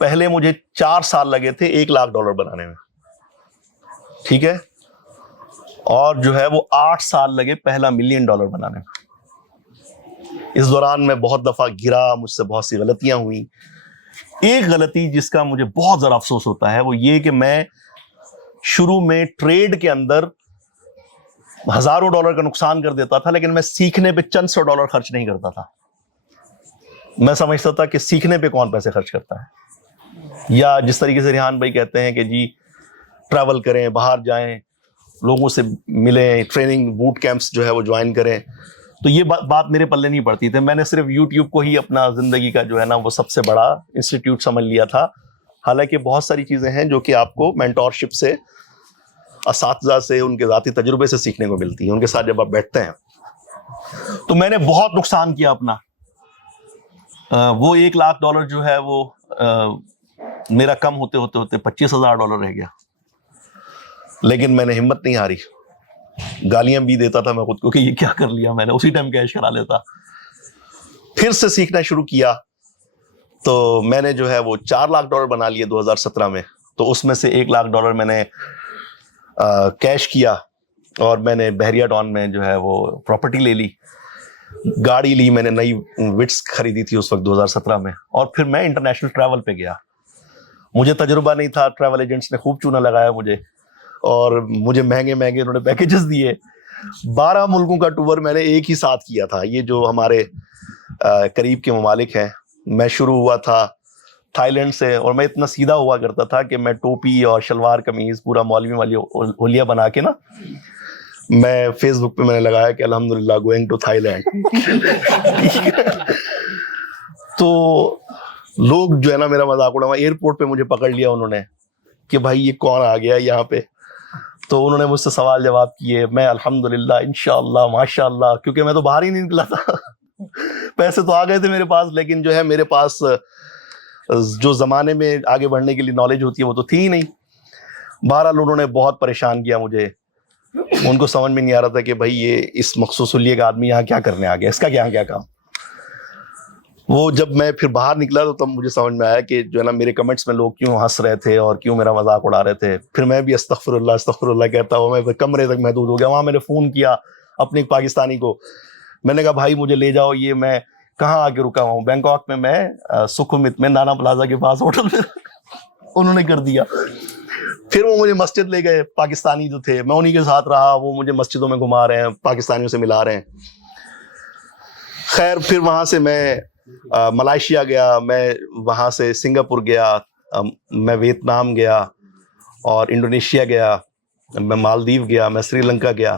پہلے مجھے 4 سال لگے تھے $1 لاکھ بنانے میں. ٹھیک ہے, اور جو ہے وہ 8 سال لگے پہلا $1 ملین بنانے میں. اس دوران میں بہت دفعہ گرا, مجھ سے بہت سی غلطیاں ہوئیں. ایک غلطی جس کا مجھے بہت ذرا افسوس ہوتا ہے وہ یہ کہ میں شروع میں ٹریڈ کے اندر ہزاروں ڈالر کا نقصان کر دیتا تھا, لیکن میں سیکھنے پہ چند $100 خرچ نہیں کرتا تھا. میں سمجھتا تھا کہ سیکھنے پہ کون پیسے خرچ کرتا ہے, یا جس طریقے سے ریحان بھائی کہتے ہیں کہ جی ٹریول کریں, باہر جائیں, لوگوں سے ملیں, ٹریننگ بوٹ کیمپس جو ہے وہ جوائن کریں, تو یہ بات میرے پلے نہیں پڑتی تھی. میں نے صرف یوٹیوب کو ہی اپنا زندگی کا جو ہے نا وہ سب سے بڑا انسٹیٹیوٹ سمجھ لیا تھا. حالانکہ بہت ساری چیزیں ہیں جو کہ آپ کو مینٹورشپ سے, اساتذہ سے, ان کے ذاتی تجربے سے سیکھنے کو ملتی ہیں. ان کے ساتھ جب آپ بیٹھتے ہیں تو میں نے بہت نقصان کیا اپنا. وہ $1 لاکھ جو ہے وہ میرا کم ہوتے ہوتے ہوتے $25,000 رہ گیا. لیکن میں نے ہمت نہیں ہاری, گالیاں بھی دیتا تھا میں خود کو کہ یہ کیا کر لیا میں نے, اسی ٹائم کیش کرا لیتا. پھر سے سیکھنا شروع کیا تو میں نے جو ہے وہ $4 لاکھ بنا لیے 2017 میں. تو اس میں سے $1 لاکھ میں نے کیش کیا, اور میں نے بحریہ ٹاؤن میں جو ہے وہ پراپرٹی لے لی, گاڑی لی میں نے, نئی وٹس خریدی تھی اس وقت 2017 میں. اور پھر میں انٹرنیشنل ٹریول پہ گیا. مجھے تجربہ نہیں تھا, ٹریول ایجنٹس نے خوب چونا لگایا مجھے, اور مجھے مہنگے مہنگے انہوں نے پیکیجز دیے. 12 ملکوں کا ٹور میں نے ایک ہی ساتھ کیا تھا. یہ جو ہمارے قریب کے ممالک ہیں, میں شروع ہوا تھا تھائی لینڈ سے, اور میں اتنا سیدھا ہوا کرتا تھا کہ میں ٹوپی اور شلوار قمیض پورا مولوی والی ہولیا بنا کے نا, میں فیس بک پہ میں نے لگایا کہ الحمدللہ گوئنگ ٹو تھائی لینڈ. تو لوگ جو ہے نا میرا مذاق اڑا, ایئرپورٹ پہ مجھے پکڑ لیا انہوں نے کہ بھائی یہ کون آ گیا یہاں پہ. تو انہوں نے مجھ سے سوال جواب کیے, میں الحمدللہ انشاءاللہ ماشاءاللہ, کیونکہ میں تو باہر ہی نہیں نکلا تھا. پیسے تو آ گئے تھے میرے پاس, لیکن جو ہے میرے پاس جو زمانے میں آگے بڑھنے کے لیے نالج ہوتی ہے وہ تو تھی ہی نہیں. بہرحال انہوں نے بہت پریشان کیا مجھے. ان کو سمجھ میں نہیں آ رہا تھا کہ بھائی یہ اس مخصوص حلیے کا آدمی یہاں کیا کرنے آ گیا, اس کا کیا کام. وہ جب میں پھر باہر نکلا تو تب مجھے سمجھ میں آیا کہ جو ہے نا میرے کمنٹس میں لوگ کیوں ہنس رہے تھے اور کیوں میرا مذاق اڑا رہے تھے. پھر میں بھی استغفر اللہ کہتا ہوں, میں کمرے تک محدود ہو گیا. وہاں میں نے فون کیا اپنے ایک پاکستانی کو, میں نے کہا بھائی مجھے لے جاؤ, یہ میں کہاں آ کے رکا ہوں, بینکاک میں سکھومت میں نانا پلازا کے پاس ہوٹل میں. انہوں نے کر دیا. پھر وہ مجھے مسجد لے گئے, پاکستانی جو تھے, میں انہی کے ساتھ رہا. وہ مجھے مسجدوں میں گھما رہے ہیں, پاکستانیوں سے ملا رہے ہیں. خیر پھر وہاں سے میں ملائیشیا گیا, میں وہاں سے سنگاپور گیا, میں ویتنام گیا, اور انڈونیشیا گیا, میں مالدیو گیا, میں سری لنکا گیا.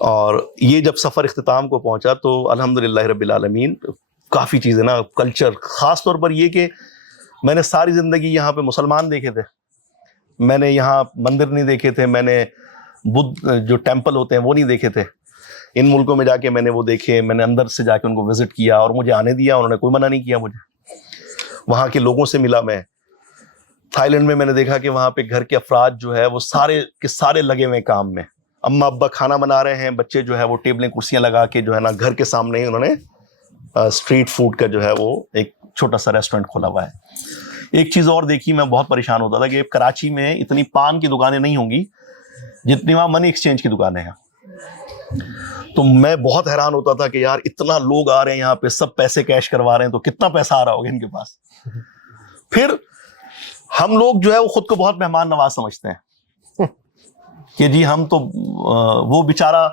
اور یہ جب سفر اختتام کو پہنچا تو الحمدللہ رب العالمین کافی چیزیں نا, کلچر, خاص طور پر یہ کہ میں نے ساری زندگی یہاں پہ مسلمان دیکھے تھے, میں نے یہاں مندر نہیں دیکھے تھے, میں نے بدھ جو ٹیمپل ہوتے ہیں وہ نہیں دیکھے تھے. ان ملکوں میں جا کے میں نے وہ دیکھے, میں نے اندر سے جا کے ان کو وزٹ کیا, اور مجھے آنے دیا, انہوں نے کوئی منع نہیں کیا مجھے. وہاں کے لوگوں سے ملا میں. تھائی لینڈ میں نے دیکھا کہ وہاں پہ گھر کے افراد جو ہے وہ سارے کے سارے لگے ہوئے کام میں. اماں ابا کھانا بنا رہے ہیں, بچے جو ہے وہ ٹیبلیں کرسیاں لگا کے جو ہے نا گھر کے سامنے ہی انہوں نے اسٹریٹ فوڈ کا جو ہے وہ ایک چھوٹا سا ریسٹورینٹ کھولا ہوا ہے. ایک چیز اور دیکھی, میں بہت پریشان ہوتا تھا کہ کراچی میں اتنی پان کی دکانیں نہیں ہوں گی جتنی وہاں منی ایکسچینج کی دکانیں ہیں. تو میں بہت حیران ہوتا تھا کہ یار اتنا لوگ آ رہے ہیں یہاں پہ, سب پیسے کیش کروا رہے ہیں, تو کتنا پیسہ آ رہا ہوگا ان کے پاس. پھر ہم لوگ جو ہے وہ خود کو بہت مہمان نواز سمجھتے ہیں کہ جی ہم تو, وہ بیچارہ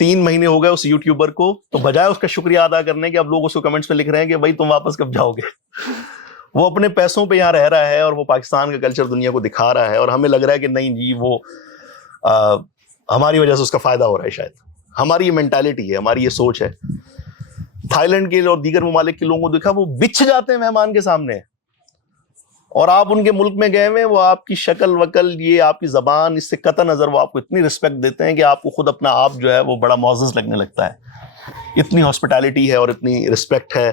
3 مہینے ہو گئے اس یوٹیوبر کو, تو بجائے اس کا شکریہ ادا کرنے کے اب لوگ اس کو کمنٹس میں لکھ رہے ہیں کہ بھائی تم واپس کب جاؤ گے. وہ اپنے پیسوں پہ یہاں رہ رہا ہے اور وہ پاکستان کا کلچر دنیا کو دکھا رہا ہے, اور ہمیں لگ رہا ہے کہ نہیں جی وہ ہماری وجہ سے اس کا فائدہ ہو رہا ہے. شاید ہماری یہ مینٹالٹی ہے, ہماری یہ سوچ ہے. تھائی لینڈ کے اور دیگر ممالک کے لوگوں کو دیکھا وہ بچھ جاتے ہیں مہمان کے سامنے, اور آپ ان کے ملک میں گئے ہوئے, وہ آپ کی شکل وکل, یہ آپ کی زبان, اس سے قطع نظر وہ آپ کو اتنی رسپیکٹ دیتے ہیں کہ آپ کو خود اپنا آپ جو ہے وہ بڑا معزز لگنے لگتا ہے. اتنی ہاسپٹیلٹی ہے اور اتنی رسپیکٹ ہے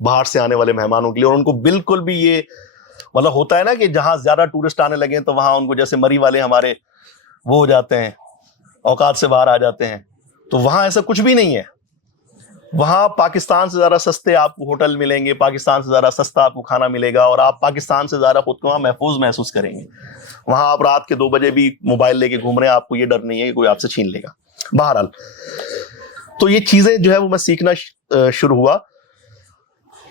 باہر سے آنے والے مہمانوں کے لیے. اور ان کو بالکل بھی یہ مطلب ہوتا ہے نا کہ جہاں زیادہ ٹورسٹ آنے لگے تو وہاں ان کو جیسے مری والے ہمارے وہ ہو جاتے ہیں, اوقات سے باہر آ جاتے ہیں, تو وہاں ایسا کچھ بھی نہیں ہے. وہاں پاکستان سے زیادہ سستے آپ کو ہوٹل ملیں گے, پاکستان سے زیادہ سستا آپ کو کھانا ملے گا, اور آپ پاکستان سے زیادہ خود کو وہاں محفوظ محسوس کریں گے. وہاں آپ رات کے 2 بجے بھی موبائل لے کے گھوم رہے ہیں, آپ کو یہ ڈر نہیں ہے کہ کوئی آپ سے چھین لے گا. بہرحال تو یہ چیزیں جو ہے وہ میں سیکھنا شروع ہوا.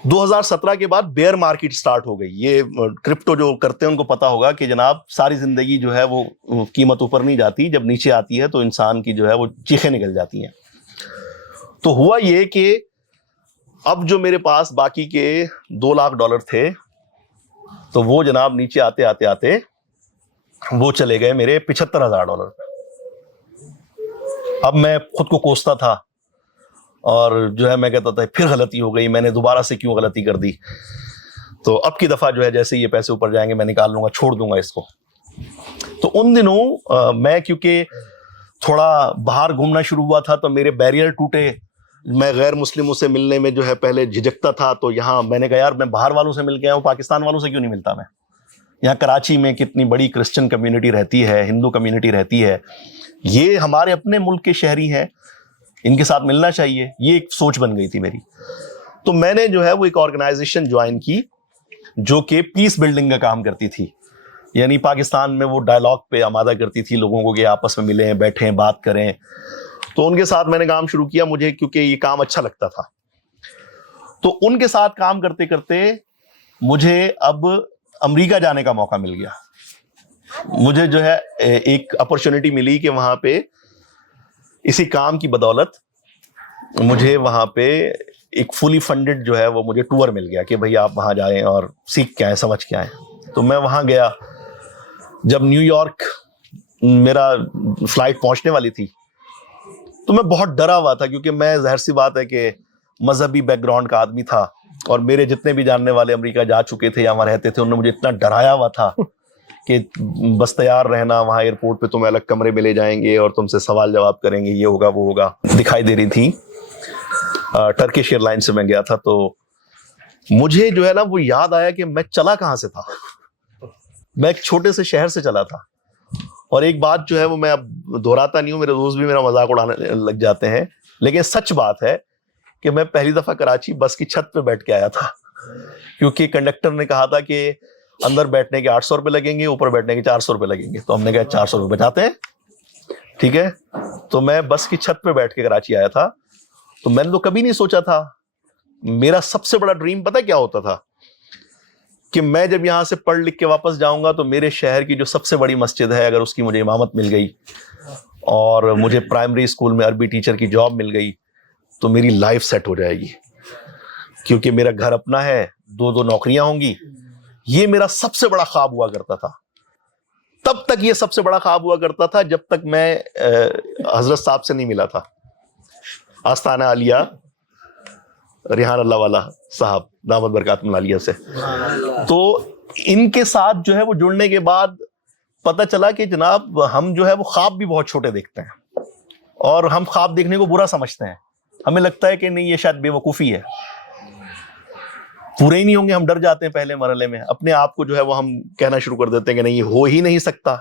2017 کے بعد بیئر مارکیٹ سٹارٹ ہو گئی. یہ کرپٹو جو کرتے ہیں ان کو پتا ہوگا کہ جناب ساری زندگی جو ہے وہ قیمت اوپر نہیں جاتی, جب نیچے آتی ہے تو انسان کی جو ہے وہ چیخیں نکل جاتی ہیں. تو ہوا یہ کہ اب جو میرے پاس باقی کے $2 لاکھ تھے, تو وہ جناب نیچے آتے آتے آتے وہ چلے گئے میرے $75,000 پہ. اب میں خود کو کوستا تھا, اور جو ہے میں کہتا تھا پھر غلطی ہو گئی, میں نے دوبارہ سے کیوں غلطی کر دی. تو اب کی دفعہ جو ہے جیسے یہ پیسے اوپر جائیں گے میں نکال لوں گا, چھوڑ دوں گا اس کو. تو ان دنوں میں کیونکہ تھوڑا باہر گھومنا شروع ہوا تھا تو میرے بیریئر ٹوٹے. میں غیر مسلموں سے ملنے میں جو ہے پہلے جھجکتا تھا, تو یہاں میں نے کہا یار میں باہر والوں سے مل کے آیا ہوں, پاکستان والوں سے کیوں نہیں ملتا. میں یہاں کراچی میں کتنی بڑی کرسچن کمیونٹی رہتی ہے, ہندو کمیونٹی رہتی ہے, یہ ہمارے اپنے ملک کے شہری ہیں, ان کے ساتھ ملنا چاہیے. یہ ایک سوچ بن گئی تھی میری. تو میں نے جو ہے وہ ایک آرگنائزیشن جوائن کی جو کہ پیس بلڈنگ کا کام کرتی تھی. یعنی پاکستان میں وہ ڈائلاگ پہ آمادہ کرتی تھی لوگوں کو کہ آپس میں ملیں, بیٹھیں, بات کریں. تو ان کے ساتھ میں نے کام شروع کیا, مجھے کیونکہ یہ کام اچھا لگتا تھا. تو ان کے ساتھ کام کرتے کرتے مجھے اب امریکہ جانے کا موقع مل گیا. مجھے جو ہے ایک اپرچونٹی ملی کہ وہاں پہ اسی کام کی بدولت مجھے وہاں پہ ایک فلی فنڈڈ جو ہے وہ مجھے ٹور مل گیا کہ بھئی آپ وہاں جائیں اور سیکھ کے آئیں, سمجھ کے آئیں. تو میں وہاں گیا. جب نیو یارک میرا فلائٹ پہنچنے والی تھی تو میں بہت ڈرا ہوا تھا, کیونکہ میں ظاہر سی بات ہے کہ مذہبی بیک گراؤنڈ کا آدمی تھا, اور میرے جتنے بھی جاننے والے امریکہ جا چکے تھے یا وہاں رہتے تھے انہوں نے مجھے اتنا ڈرایا ہوا تھا کہ بس تیار رہنا, وہاں ایئرپورٹ پہ تمہیں الگ کمرے میں لے جائیں گے اور تم سے سوال جواب کریں گے, یہ ہوگا وہ ہوگا. دکھائی دے رہی تھی ٹرکش ایئر لائن سے میں گیا تھا. تو مجھے جو ہے نا وہ یاد آیا کہ میں چلا کہاں سے تھا. میں ایک چھوٹے سے شہر سے چلا تھا. اور ایک بات جو ہے وہ میں اب دہراتا نہیں ہوں, میرے دوست بھی میرا مذاق اڑانے لگ جاتے ہیں, لیکن سچ بات ہے کہ میں پہلی دفعہ کراچی بس کی چھت پہ بیٹھ کے آیا تھا, کیونکہ کنڈکٹر نے کہا تھا کہ اندر بیٹھنے کے 800 روپے لگیں گے, اوپر بیٹھنے کے 400 روپے لگیں گے. تو ہم نے کہا 400 روپے بچاتے ہیں, ٹھیک ہے. تو میں بس کی چھت پہ بیٹھ کے کراچی آیا تھا. تو میں نے تو کبھی نہیں سوچا تھا, میرا سب سے بڑا ڈریم پتہ کیا ہوتا تھا کہ میں جب یہاں سے پڑھ لکھ کے واپس جاؤں گا تو میرے شہر کی جو سب سے بڑی مسجد ہے اگر اس کی مجھے امامت مل گئی اور مجھے پرائمری اسکول میں عربی ٹیچر کی جاب مل گئی تو میری لائف سیٹ ہو جائے گی, کیونکہ میرا گھر اپنا ہے, 2 نوکریاں ہوں گی. یہ میرا سب سے بڑا خواب ہوا کرتا تھا. تب تک یہ سب سے بڑا خواب ہوا کرتا تھا جب تک میں حضرت صاحب سے نہیں ملا تھا, آستانہ عالیہ ریحان اللہ والا صاحب دامت برکاتہم العالیہ سے. تو ان کے ساتھ جو ہے وہ جڑنے کے بعد پتہ چلا کہ جناب ہم جو ہے وہ خواب بھی بہت چھوٹے دیکھتے ہیں, اور ہم خواب دیکھنے کو برا سمجھتے ہیں. ہمیں لگتا ہے کہ نہیں یہ شاید بے وقوفی ہے, پورے ہی نہیں ہوں گے, ہم ڈر جاتے ہیں پہلے مرحلے میں. اپنے آپ کو جو ہے وہ ہم کہنا شروع کر دیتے ہیں کہ نہیں یہ ہو ہی نہیں سکتا.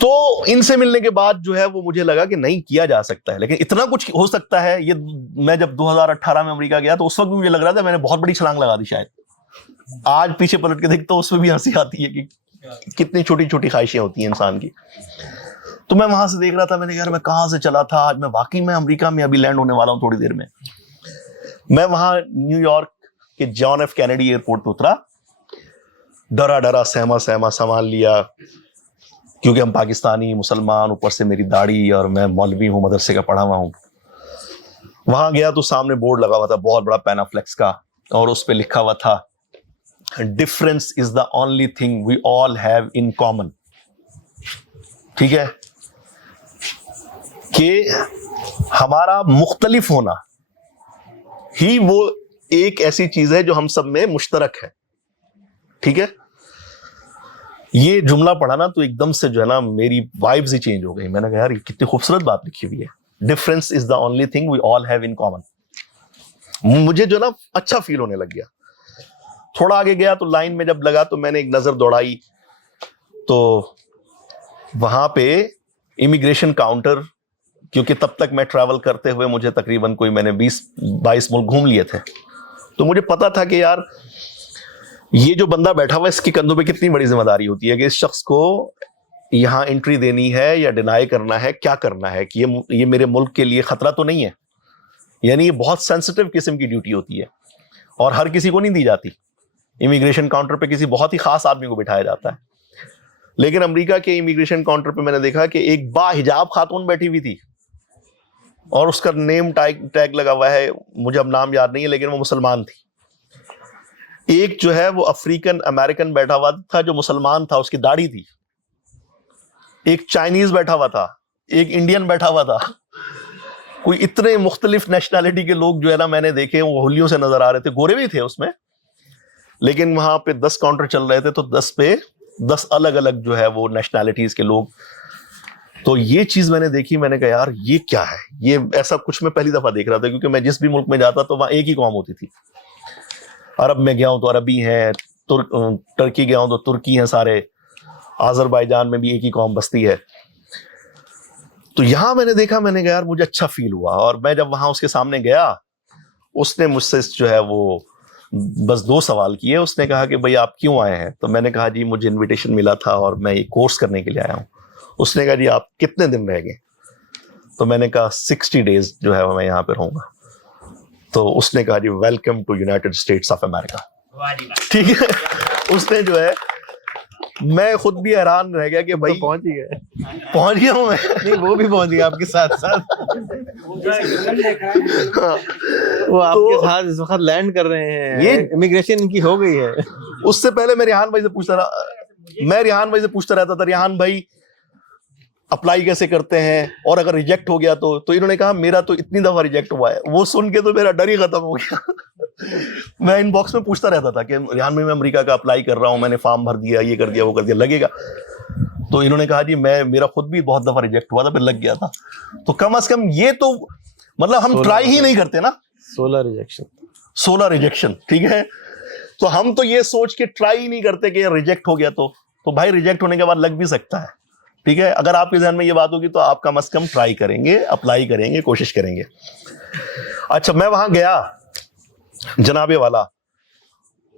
تو ان سے ملنے کے بعد جو ہے وہ مجھے لگا کہ نہیں کیا جا سکتا ہے, لیکن اتنا کچھ ہو سکتا ہے. یہ میں جب 2018 میں امریکہ گیا تو اس وقت بھی مجھے لگ رہا تھا میں نے بہت بڑی چھلانگ لگا دی شاید. آج پیچھے پلٹ کے دیکھتا ہوں اس میں بھی ہنسی آتی ہے کہ کتنی چھوٹی چھوٹی خواہشیں ہوتی ہیں انسان کی. تو میں وہاں سے دیکھ رہا تھا, میں نے کہا یار میں کہاں سے چلا تھا, آج میں واقعی میں امریکہ میں ابھی لینڈ ہونے والا ہوں تھوڑی دیر میں. میں وہاں نیو یارک کے جان ایف کینیڈی ایئرپورٹ پہ اترا, ڈرا ڈرا سہما سہما سامان لیا, کیونکہ ہم پاکستانی مسلمان, اوپر سے میری داڑھی, اور میں مولوی ہوں, مدرسے کا پڑھا ہوا ہوں. وہاں گیا تو سامنے بورڈ لگا ہوا تھا بہت بڑا پینافلیکس کا, اور اس پہ لکھا ہوا تھا difference is the only thing we all have in common. ٹھیک ہے, کہ ہمارا مختلف ہونا ہی وہ ایک ایسی چیز ہے جو ہم سب میں مشترک ہے. ٹھیک ہے, یہ جملہ پڑھا نا تو ایک دم سے جو ہے نا میری وائبز ہی چینج ہو گئی. میں نے کہا یار یہ کتنی خوبصورت بات لکھی ہوئی ہے, difference is the only thing we all have in common. مجھے جو نا اچھا فیل ہونے لگ گیا. تھوڑا آگے گیا تو لائن میں جب لگا تو میں نے ایک نظر دوڑائی, تو وہاں پہ امیگریشن کاؤنٹر, کیونکہ تب تک میں ٹریول کرتے ہوئے مجھے تقریباً کوئی میں نے 20-22 ملک گھوم لیے تھے, تو مجھے پتا تھا کہ یار یہ جو بندہ بیٹھا ہوا ہے اس کی کندھوں پہ کتنی بڑی ذمہ داری ہوتی ہے کہ اس شخص کو یہاں انٹری دینی ہے یا ڈینائی کرنا ہے, کیا کرنا ہے, کہ یہ میرے ملک کے لیے خطرہ تو نہیں ہے. یعنی یہ بہت سینسٹیو قسم کی ڈیوٹی ہوتی ہے, اور ہر کسی کو نہیں دی جاتی. امیگریشن کاؤنٹر پہ کسی بہت ہی خاص آدمی کو بٹھایا جاتا ہے. لیکن امریکہ کے امیگریشن کاؤنٹر پہ میں نے دیکھا کہ ایک با حجاب خاتون بیٹھی ہوئی تھی, اور اس کا نیم ٹیگ لگا ہوا ہے, مجھے اب نام یاد نہیں ہے, لیکن وہ مسلمان تھی. ایک جو ہے وہ افریقن امریکن بیٹھا ہوا تھا جو مسلمان تھا, اس کی داڑھی تھی. ایک چائنیز بیٹھا ہوا تھا, ایک انڈین بیٹھا ہوا تھا. کوئی اتنے مختلف نیشنلٹی کے لوگ جو ہے نا میں نے دیکھے, وہ ہولیوں سے نظر آ رہے تھے, گورے بھی تھے اس میں, لیکن وہاں پہ 10 کاؤنٹر چل رہے تھے, تو 10 پہ 10 الگ الگ جو ہے وہ نیشنلٹیز کے لوگ. تو یہ چیز میں نے دیکھی, میں نے کہا یار یہ کیا ہے, یہ ایسا کچھ میں پہلی دفعہ دیکھ رہا تھا, کیونکہ میں جس بھی ملک میں جاتا تو وہاں ایک ہی قوم ہوتی تھی. عرب میں گیا ہوں تو عربی ہیں, ترکی گیا ہوں تو ترکی ہیں سارے, آذربائیجان میں بھی ایک ہی قوم بستی ہے. تو یہاں میں نے دیکھا, میں نے کہا یار مجھے اچھا فیل ہوا. اور میں جب وہاں اس کے سامنے گیا, اس نے مجھ سے جو ہے وہ بس 2 سوال کیے. اس نے کہا کہ بھئی آپ کیوں آئے ہیں؟ تو میں نے کہا جی مجھے انویٹیشن ملا تھا اور میں یہ کورس کرنے کے لیے آیا ہوں. اس نے کہا جی آپ کتنے دن رہ گئے؟ تو میں نے کہا 60 days جو ہے میں یہاں پہ رہوں گا. تو اس نے کہا جی welcome to United States of America. ٹھیک ہے, اس نے جو ہے, میں خود بھی حیران رہ گیا کہ بھائی پہنچ ہی گئے, پہنچ گیا ہوں میں. نہیں وہ بھی پہنچ گیا آپ کے ساتھ ساتھ, وہ آپ کے ساتھ اس وقت لینڈ کر رہے ہیں, یہ امیگریشن ان کی ہو گئی ہے. اس سے پہلے میں ریحان بھائی سے پوچھتا رہتا تھا, ریحان بھائی اپلائی کیسے کرتے ہیں, اور اگر ریجیکٹ ہو گیا تو انہوں نے کہا میرا تو اتنی دفعہ ریجیکٹ ہوا ہے. وہ سن کے تو میرا ڈر ہی ختم ہو گیا. میں ان باکس میں پوچھتا رہتا تھا کہ ریحان بھائی میں امریکہ کا اپلائی کر رہا ہوں, میں نے فارم بھر دیا, یہ کر دیا, وہ کر دیا, لگے گا؟ تو انہوں نے کہا جی میرا خود بھی بہت دفعہ ریجیکٹ ہوا تھا, پھر لگ گیا تھا. تو کم از کم یہ تو مطلب ہم ٹرائی ہی نہیں کرتے نا. 16 ریجیکشن. ٹھیک ہے, تو ہم تو یہ سوچ کے ٹرائی ہی نہیں کرتے کہ ریجیکٹ ہو گیا تو بھائی ریجیکٹ ہونے کے بعد لگ بھی سکتا ہے. ٹھیک ہے, اگر آپ کے ذہن میں یہ بات ہوگی تو آپ کم از کم ٹرائی کریں گے, اپلائی کریں گے, کوشش کریں گے. اچھا, میں وہاں گیا جناب والا,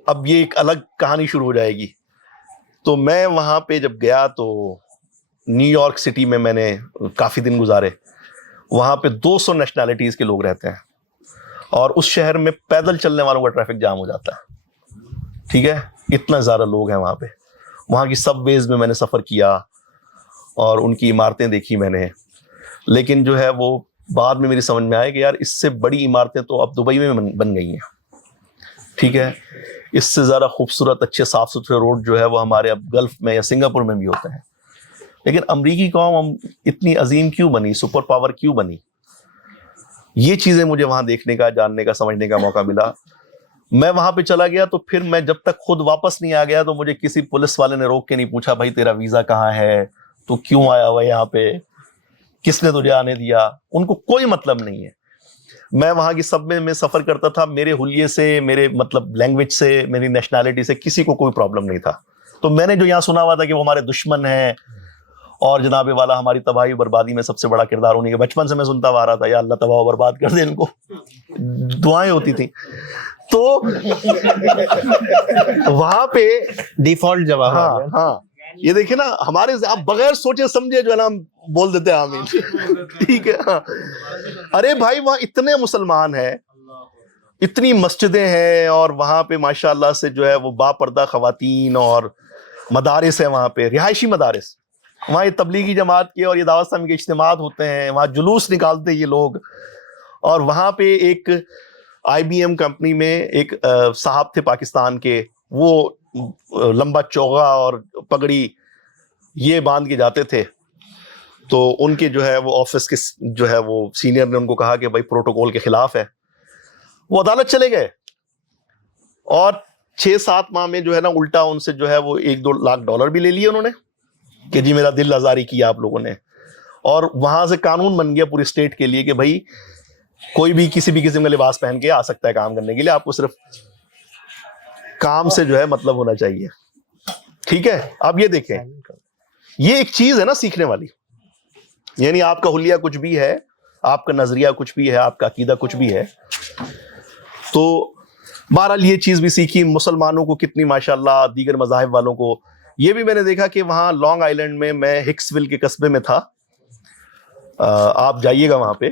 اب یہ ایک الگ کہانی شروع ہو جائے گی. تو میں وہاں پہ جب گیا تو نیو یارک سٹی میں نے کافی دن گزارے. وہاں پہ 200 نیشنلٹیز کے لوگ رہتے ہیں, اور اس شہر میں پیدل چلنے والوں کا ٹریفک جام ہو جاتا ہے. ٹھیک ہے, اتنا زیادہ لوگ ہیں وہاں پہ. وہاں کی سب ویز میں نے سفر کیا اور ان کی عمارتیں دیکھی میں نے, لیکن جو ہے وہ بعد میں میری سمجھ میں آئے کہ یار اس سے بڑی عمارتیں تو اب دبئی میں بن گئی ہیں. ٹھیک ہے, اس سے زیادہ خوبصورت اچھے صاف ستھرے روڈ جو ہے وہ ہمارے اب گلف میں یا سنگاپور میں بھی ہوتے ہیں. لیکن امریکی قوم ہم اتنی عظیم کیوں بنی, سپر پاور کیوں بنی؟ یہ چیزیں مجھے وہاں دیکھنے کا, جاننے کا, سمجھنے کا موقع ملا. میں وہاں پہ چلا گیا تو پھر میں جب تک خود واپس نہیں آ گیا تو مجھے کسی پولیس والے نے روک کے نہیں پوچھا بھائی تیرا ویزا کہاں ہے, تو کیوں آیا ہوا یہاں پہ, کس نے تجھے آنے دیا. ان کو کوئی مطلب نہیں ہے. میں وہاں کی سب میں سفر کرتا تھا, میرے حلیے سے, میرے مطلب لینگویج سے, میری نیشنلٹی سے کسی کو کوئی پرابلم نہیں تھا. تو میں نے جو یہاں سنا ہوا تھا کہ وہ ہمارے دشمن ہیں اور جناب والا ہماری تباہی بربادی میں سب سے بڑا کردار ہونے کے, بچپن سے میں سنتا آ رہا تھا یا اللہ تباہ و برباد کر دے ان کو, دعائیں ہوتی تھیں. تو وہاں پہ ڈیفالٹ جواب. ہاں, یہ دیکھیں نا ہمارے آپ بغیر سوچے سمجھے جو ہے نا ہم بول دیتے ہیں آمین. ٹھیک ہے. ارے بھائی وہاں اتنے مسلمان ہیں, اتنی مسجدیں ہیں, اور وہاں پہ ماشاء اللہ سے جو ہے وہ با پردہ خواتین اور مدارس ہیں, وہاں پہ رہائشی مدارس, وہاں یہ تبلیغی جماعت کے اور یہ دعوت اسلامی کے اجتماعات ہوتے ہیں, وہاں جلوس نکالتے یہ لوگ. اور وہاں پہ ایک آئی بی ایم کمپنی میں ایک صاحب تھے پاکستان کے, وہ لمبا چوغا اور پگڑی یہ باندھ کے جاتے تھے. تو ان کے جو ہے وہ آفس کے جو ہے وہ سینئر نے ان کو کہا کہ بھائی پروٹوکول کے خلاف ہے. وہ عدالت چلے گئے اور 6-7 ماہ میں جو ہے نا الٹا ان سے جو ہے وہ $1-2 لاکھ بھی لے لیے انہوں نے کہ جی میرا دل آزاری کیا آپ لوگوں نے. اور وہاں سے قانون بن گیا پوری اسٹیٹ کے لیے کہ بھائی کوئی بھی کسی بھی قسم کا لباس پہن کے آ سکتا ہے کام کرنے کے لیے, آپ کو صرف کام سے جو ہے مطلب ہونا چاہیے. ٹھیک ہے. اب یہ دیکھیں, یہ ایک چیز ہے نا سیکھنے والی, یعنی آپ کا حلیہ کچھ بھی ہے, آپ کا نظریہ کچھ بھی ہے, آپ کا عقیدہ کچھ بھی ہے. تو بہرحال یہ چیز بھی سیکھی مسلمانوں کو کتنی ماشاءاللہ, دیگر مذاہب والوں کو. یہ بھی میں نے دیکھا کہ وہاں لانگ آئیلینڈ میں ہکسویل کے قصبے میں تھا, آپ جائیے گا وہاں پہ,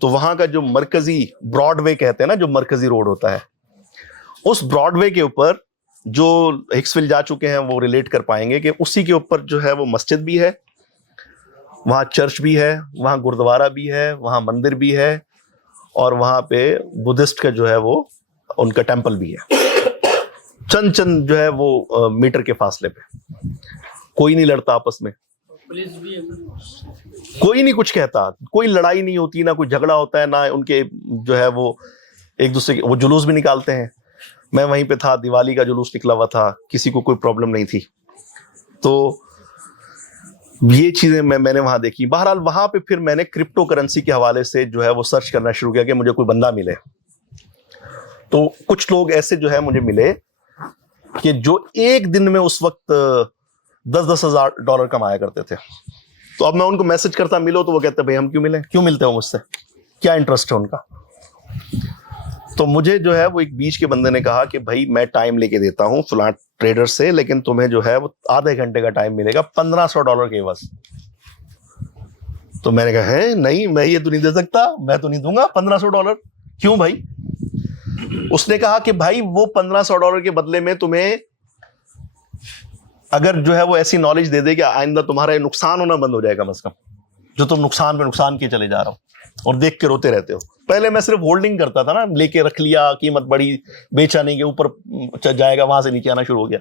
تو وہاں کا جو مرکزی براڈ وے کہتے ہیں نا, جو مرکزی روڈ ہوتا ہے, اس براڈ وے کے اوپر جو ہکسویل جا چکے ہیں وہ ریلیٹ کر پائیں گے کہ اسی کے اوپر جو ہے وہ مسجد بھی ہے, وہاں چرچ بھی ہے, وہاں گردوارہ بھی ہے, وہاں مندر بھی ہے, اور وہاں پہ بدھسٹ کا جو ہے وہ ان کا ٹیمپل بھی ہے, چند جو ہے وہ میٹر کے فاصلے پہ. کوئی نہیں لڑتا آپس میں, کوئی نہیں کچھ کہتا, کوئی لڑائی نہیں ہوتی, نہ کوئی جھگڑا ہوتا ہے, نہ ان کے جو ہے وہ ایک دوسرے کے وہ جلوس بھی نکالتے ہیں. میں وہیں پہ تھا, دیوالی کا جلوس نکلا ہوا تھا, کسی کو کوئی پرابلم نہیں تھی. تو یہ چیزیں میں نے وہاں دیکھی. بہرحال وہاں پہ پھر میں نے کرپٹو کرنسی کے حوالے سے جو ہے وہ سرچ کرنا شروع کیا کہ مجھے کوئی بندہ ملے. تو کچھ لوگ ایسے جو ہے مجھے ملے کہ جو ایک دن میں اس وقت $10,000 کمایا کرتے تھے. تو اب میں ان کو میسج کرتا ملو, تو وہ کہتے ہیں بھائی ہم کیوں ملیں, کیوں ملتے ہو مجھ سے, کیا انٹرسٹ ہے ان کا. تو مجھے جو ہے وہ ایک بیچ کے بندے نے کہا کہ بھائی میں ٹائم لے کے دیتا ہوں فلاں ٹریڈر سے, لیکن تمہیں جو ہے وہ آدھے گھنٹے کا ٹائم ملے گا $1,500 کے عوض. تو میں نے کہا ہے نہیں, میں یہ تو نہیں دے سکتا, میں تو نہیں دوں گا $1,500. کیوں بھائی؟ اس نے کہا کہ بھائی وہ $1,500 کے بدلے میں تمہیں اگر جو ہے وہ ایسی نالج دے دے کہ آئندہ تمہارا یہ نقصان ہونا بند ہو جائے کم از کم, جو تم نقصان پہ نقصان کیے چلے جا رہا ہو اور دیکھ کے روتے رہتے ہو. پہلے میں صرف ہولڈنگ کرتا تھا نا, لے کے رکھ لیا, قیمت بڑی, بیچا نہیں, کہ اوپر جائے گا, وہاں سے نیچے آنا شروع ہو گیا.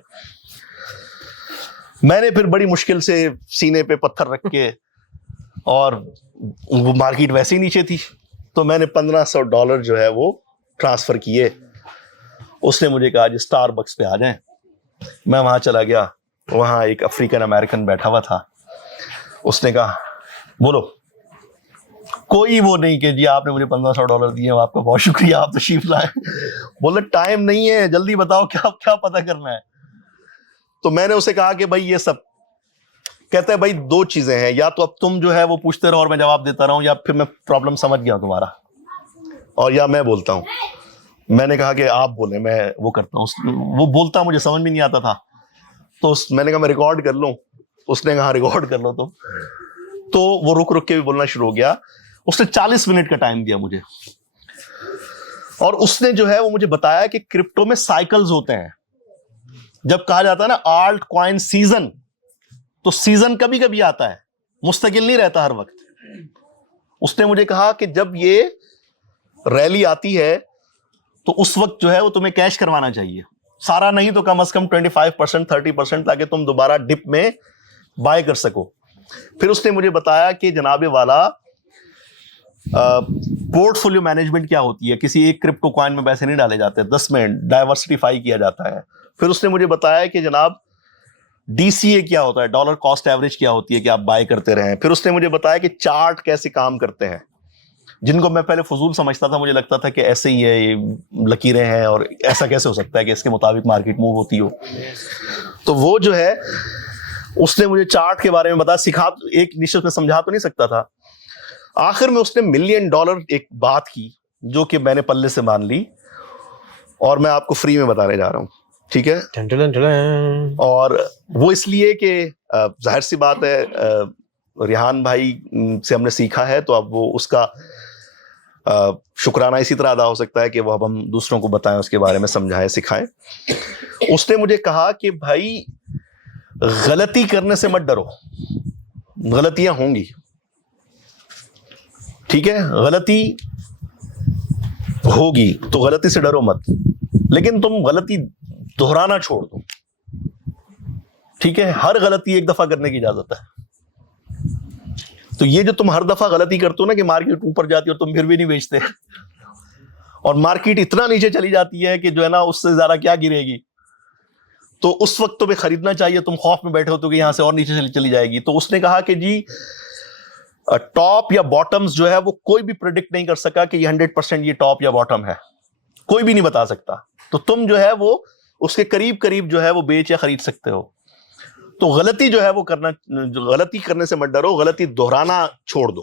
میں نے پھر بڑی مشکل سے سینے پہ پتھر رکھ کے, اور وہ مارکیٹ ویسے ہی نیچے تھی, تو میں نے $1,500 جو ہے وہ ٹرانسفر کیے. اس نے مجھے کہا جی اسٹار بکس پہ آ جائیں. میں وہاں چلا گیا, وہاں ایک افریقن امریکن بیٹھا ہوا تھا. اس نے کہا بولو. کوئی وہ نہیں کہ جی آپ نے مجھے $1,500 دیے, آپ کا بہت شکریہ, آپ تشریف لائیں. بولے ٹائم نہیں ہے, جلدی بتاؤ کیا پتہ کرنا ہے. تو میں نے اسے کہا کہ بھائی یہ سب, کہتا ہے بھائی 2 چیزیں ہیں, یا تو اب تم جو ہے وہ پوچھتے رہو اور میں جواب دیتا رہوں, یا پھر میں پرابلم سمجھ گیا ہوں تمہارا, اور یا میں بولتا ہوں. میں نے کہا کہ آپ بولیں, میں وہ کرتا ہوں. وہ بولتا مجھے سمجھ بھی نہیں آتا تھا, تو میں نے کہا میں ریکارڈ کر لوں. اس نے کہا ریکارڈ کر لو. تو وہ رک کے بھی بولنا شروع ہو گیا. اس نے 40 منٹ کا ٹائم دیا مجھے, اور اس نے جو ہے وہ مجھے بتایا کہ کرپٹو میں سائیکلز ہوتے ہیں. جب کہا جاتا ہے نا آلٹ کوائن سیزن, تو سیزن کبھی کبھی آتا ہے, مستقل نہیں رہتا ہر وقت. اس نے مجھے کہا کہ جب یہ ریلی آتی ہے تو اس وقت جو ہے وہ تمہیں کیش کروانا چاہیے, سارا نہیں تو کم از کم 25% 30%, تاکہ تم دوبارہ ڈپ میں بائی کر سکو. پھر اس نے مجھے بتایا کہ جناب والا پورٹ فولیو مینجمنٹ کیا ہوتی ہے. کسی ایک کرپٹو کوائن میں پیسے نہیں ڈالے جاتے, 10 میں ڈائیورسٹیفائی کیا جاتا ہے. پھر اس نے مجھے بتایا کہ جناب DCA کیا ہوتا ہے, ڈالر کاسٹ ایوریج کیا ہوتی ہے, کہ آپ بائی کرتے رہیں. پھر اس نے مجھے بتایا کہ چارٹ کیسے کام کرتے ہیں, جن کو میں پہلے فضول سمجھتا تھا. مجھے لگتا تھا کہ ایسے ہی ہے, یہ لکیریں ہیں, اور ایسا کیسے ہو سکتا ہے کہ اس کے مطابق مارکیٹ موو ہوتی ہو. تو وہ جو ہے اس نے مجھے چارٹ کے بارے میں بتایا, سکھا, ایک نشست میں سمجھا تو نہیں سکتا تھا. آخر میں اس نے $1 ملین ایک بات کی جو کہ میں نے پلے سے مان لی, اور میں آپ کو فری میں بتانے جا رہا ہوں. ٹھیک ہے. اور وہ اس لیے کہ ظاہر سی بات ہے ریحان بھائی سے ہم نے سیکھا ہے, تو اب وہ اس کا شکرانہ اسی طرح ادا ہو سکتا ہے کہ وہ اب ہم دوسروں کو بتائیں, اس کے بارے میں سمجھائیں, سکھائیں. اس نے مجھے کہا کہ بھائی غلطی کرنے سے مت ڈرو, غلطیاں ہوں گی, ٹھیک ہے, غلطی ہوگی تو غلطی سے ڈرو مت, لیکن تم غلطی دہرانا چھوڑ دو, ٹھیک ہے. ہر غلطی ایک دفعہ کرنے کی اجازت ہے. تو یہ جو تم ہر دفعہ غلطی کرتے ہو نا کہ مارکیٹ اوپر جاتی ہے اور تم پھر بھی نہیں بیچتے, اور مارکیٹ اتنا نیچے چلی جاتی ہے کہ جو ہے نا اس سے زیادہ کیا گرے گی, تو اس وقت تمہیں خریدنا چاہیے. تم خوف میں بیٹھے ہو تو کہ یہاں سے اور نیچے چلی جائے گی. تو اس نے کہا کہ جی ٹاپ یا باٹمز جو ہے وہ کوئی بھی پریڈکٹ نہیں کر سکا کہ یہ 100% یہ ٹاپ یا باٹم ہے, کوئی بھی نہیں بتا سکتا. تو تم جو ہے وہ اس کے قریب قریب جو ہے وہ بیچ یا خرید سکتے ہو. تو غلطی جو ہے وہ کرنا, غلطی کرنے سے مت ڈرو, غلطی دہرانا چھوڑ دو.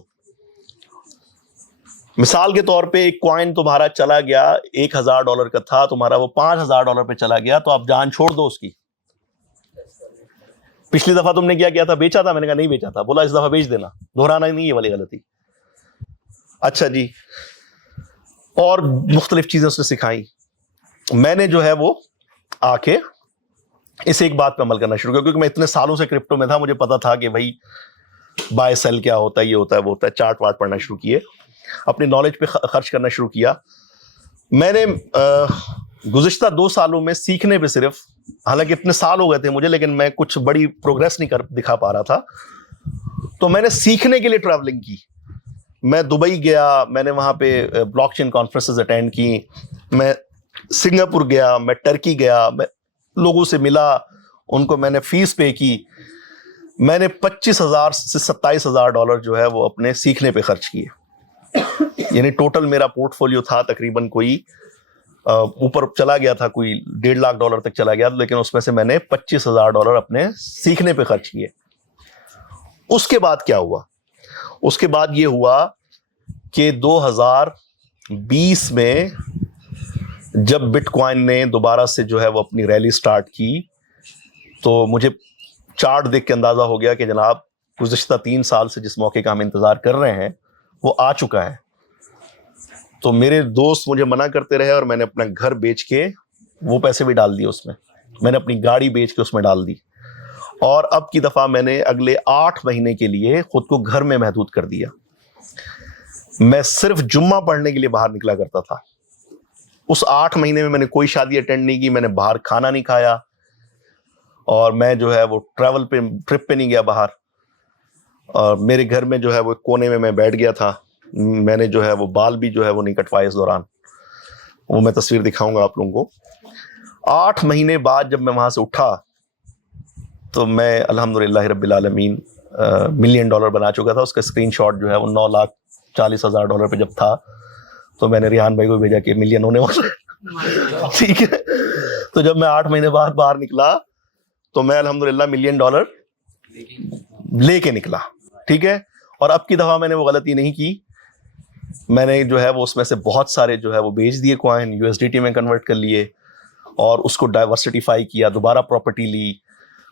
مثال کے طور پہ ایک کوائن تمہارا چلا گیا, $1,000 کا تھا, تمہارا وہ $5,000 پہ چلا گیا, تو آپ جان چھوڑ دو اس کی. پچھلی دفعہ تم نے کیا تھا, بیچا تھا؟ میں نے کہا نہیں بیچا تھا. بولا اس دفعہ بیچ دینا, دہرانا نہیں یہ والی غلطی. اچھا جی, اور مختلف چیزیں اس نے سکھائی. میں نے جو ہے وہ آ کے اس ایک بات پہ عمل کرنا شروع کیا, کیونکہ میں اتنے سالوں سے کرپٹو میں تھا, مجھے پتا تھا کہ بھائی بائی سیل کیا ہوتا ہے, یہ ہوتا ہے, وہ ہوتا ہے. چارٹ وارٹ پڑھنا شروع کیے, اپنی نالج پہ خرچ کرنا شروع کیا. میں نے گزشتہ 2 سالوں میں سیکھنے پہ صرف, حالانکہ اتنے سال ہو گئے تھے مجھے, لیکن میں کچھ بڑی پروگریس نہیں دکھا پا رہا تھا. تو میں نے سیکھنے کے لیے ٹریولنگ کی. میں دبئی گیا, میں نے وہاں پہ بلاک چین کانفرنسز اٹینڈ کی, میں سنگاپور گیا, میں ٹرکی گیا, میں لوگوں سے ملا, ان کو میں نے فیس پے کی. میں نے $25,000 سے $27,000 جو ہے وہ اپنے سیکھنے پہ خرچ کیے. یعنی ٹوٹل میرا پورٹ فولیو تھا تقریباً کوئی اوپر چلا گیا تھا, کوئی $1.5 تک چلا گیا, لیکن اس میں سے میں نے $25,000 اپنے سیکھنے پہ خرچ کیے. اس کے بعد کیا ہوا؟ اس کے بعد یہ ہوا کہ 2020 میں جب بٹ کوائن نے دوبارہ سے جو ہے وہ اپنی ریلی سٹارٹ کی, تو مجھے چارٹ دیکھ کے اندازہ ہو گیا کہ جناب گزشتہ 3 سال سے جس موقع کا ہم انتظار کر رہے ہیں وہ آ چکا ہے. تو میرے دوست مجھے منع کرتے رہے, اور میں نے اپنا گھر بیچ کے وہ پیسے بھی ڈال دیے اس میں نے اپنی گاڑی بیچ کے اس میں ڈال دی, اور اب کی دفعہ میں نے اگلے 8 مہینے کے لیے خود کو گھر میں محدود کر دیا. میں صرف جمعہ پڑھنے کے لیے باہر نکلا کرتا تھا. اس 8 مہینے میں نے کوئی شادی اٹینڈ نہیں کی, میں نے باہر کھانا نہیں کھایا, اور میں جو ہے وہ ٹرپ پہ نہیں گیا باہر. اور میرے گھر میں جو ہے وہ کونے میں بیٹھ گیا تھا. میں نے جو ہے وہ بال بھی جو ہے وہ نہیں کٹوائے اس دوران, وہ میں تصویر دکھاؤں گا آپ لوگوں کو. 8 مہینے بعد جب میں وہاں سے اٹھا تو میں الحمدللہ رب العالمین $1 ملین بنا چکا تھا. اس کا اسکرین شاٹ جو ہے وہ $9,40,000 پہ جب تھا, تو میں نے ریحان بھائی کو بھیجا کہ ملین ہونے والا ہے, ٹھیک ہے. تو جب میں 8 مہینے بعد باہر نکلا تو میں الحمدللہ $1 ملین لے کے نکلا, ٹھیک ہے. اور اب کی دفعہ میں نے وہ غلطی نہیں کی. میں نے جو ہے وہ اس میں سے بہت سارے جو ہے وہ بیچ دیے کوائن, USDT میں کنورٹ کر لیے, اور اس کو ڈائیورسٹیفائی کیا, دوبارہ پراپرٹی لی,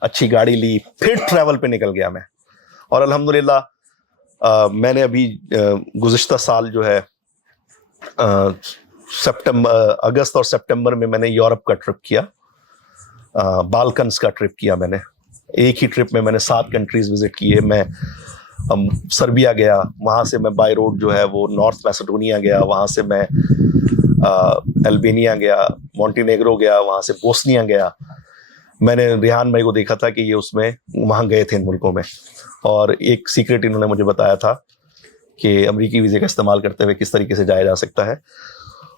اچھی گاڑی لی, پھر ٹریول پہ نکل گیا میں. اور الحمدللہ میں نے ابھی گزشتہ سال جو ہے اگست اور سپٹمبر میں نے یورپ کا ٹرپ کیا, بالکنز کا ٹرپ کیا. میں نے ایک ہی ٹرپ میں نے 7 کنٹریز وزٹ کیے. میں سربیا گیا, وہاں سے میں بائی روڈ جو ہے وہ نارتھ میسیڈونیا گیا, وہاں سے میں البینیا گیا, مونٹینیگرو گیا, وہاں سے بوسنیا گیا. میں نے ریحان بھائی کو دیکھا تھا کہ یہ اس میں وہاں گئے تھے ان ملکوں میں, اور ایک سیکرٹ انہوں نے مجھے بتایا تھا کہ امریکی ویزے کا استعمال کرتے ہوئے کس طریقے سے جایا جا سکتا ہے.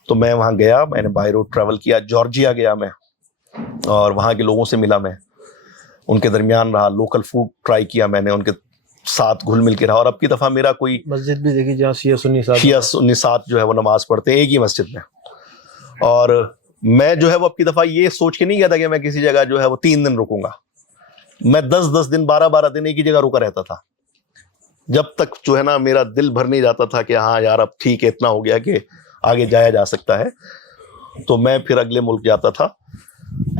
تو میں وہاں گیا, میں نے بائی روڈ ٹریول کیا. جارجیا گیا میں, اور وہاں کے لوگوں سے ملا, میں ان کے درمیان رہا, لوکل فوڈ ٹرائی کیا, میں نے ان کے ساتھ گھل مل کے رہا. اور اب کی دفعہ میرا کوئی مسجد بھی دیکھی جہاں شیعہ سنی ساتھ جو ہے وہ نماز پڑھتے ہیں ایک ہی مسجد میں. اور میں جو ہے وہ اب کی دفعہ یہ سوچ کے نہیں گیا تھا کہ میں کسی جگہ جو ہے وہ 3 دن رکوں گا. میں 10 دن 12 دن ایک ہی جگہ رکا رہتا تھا, جب تک جو ہے نا میرا دل بھر نہیں جاتا تھا کہ ہاں یار اب ٹھیک ہے, اتنا ہو گیا کہ آگے جایا جا سکتا ہے. تو میں پھر اگلے ملک جاتا تھا.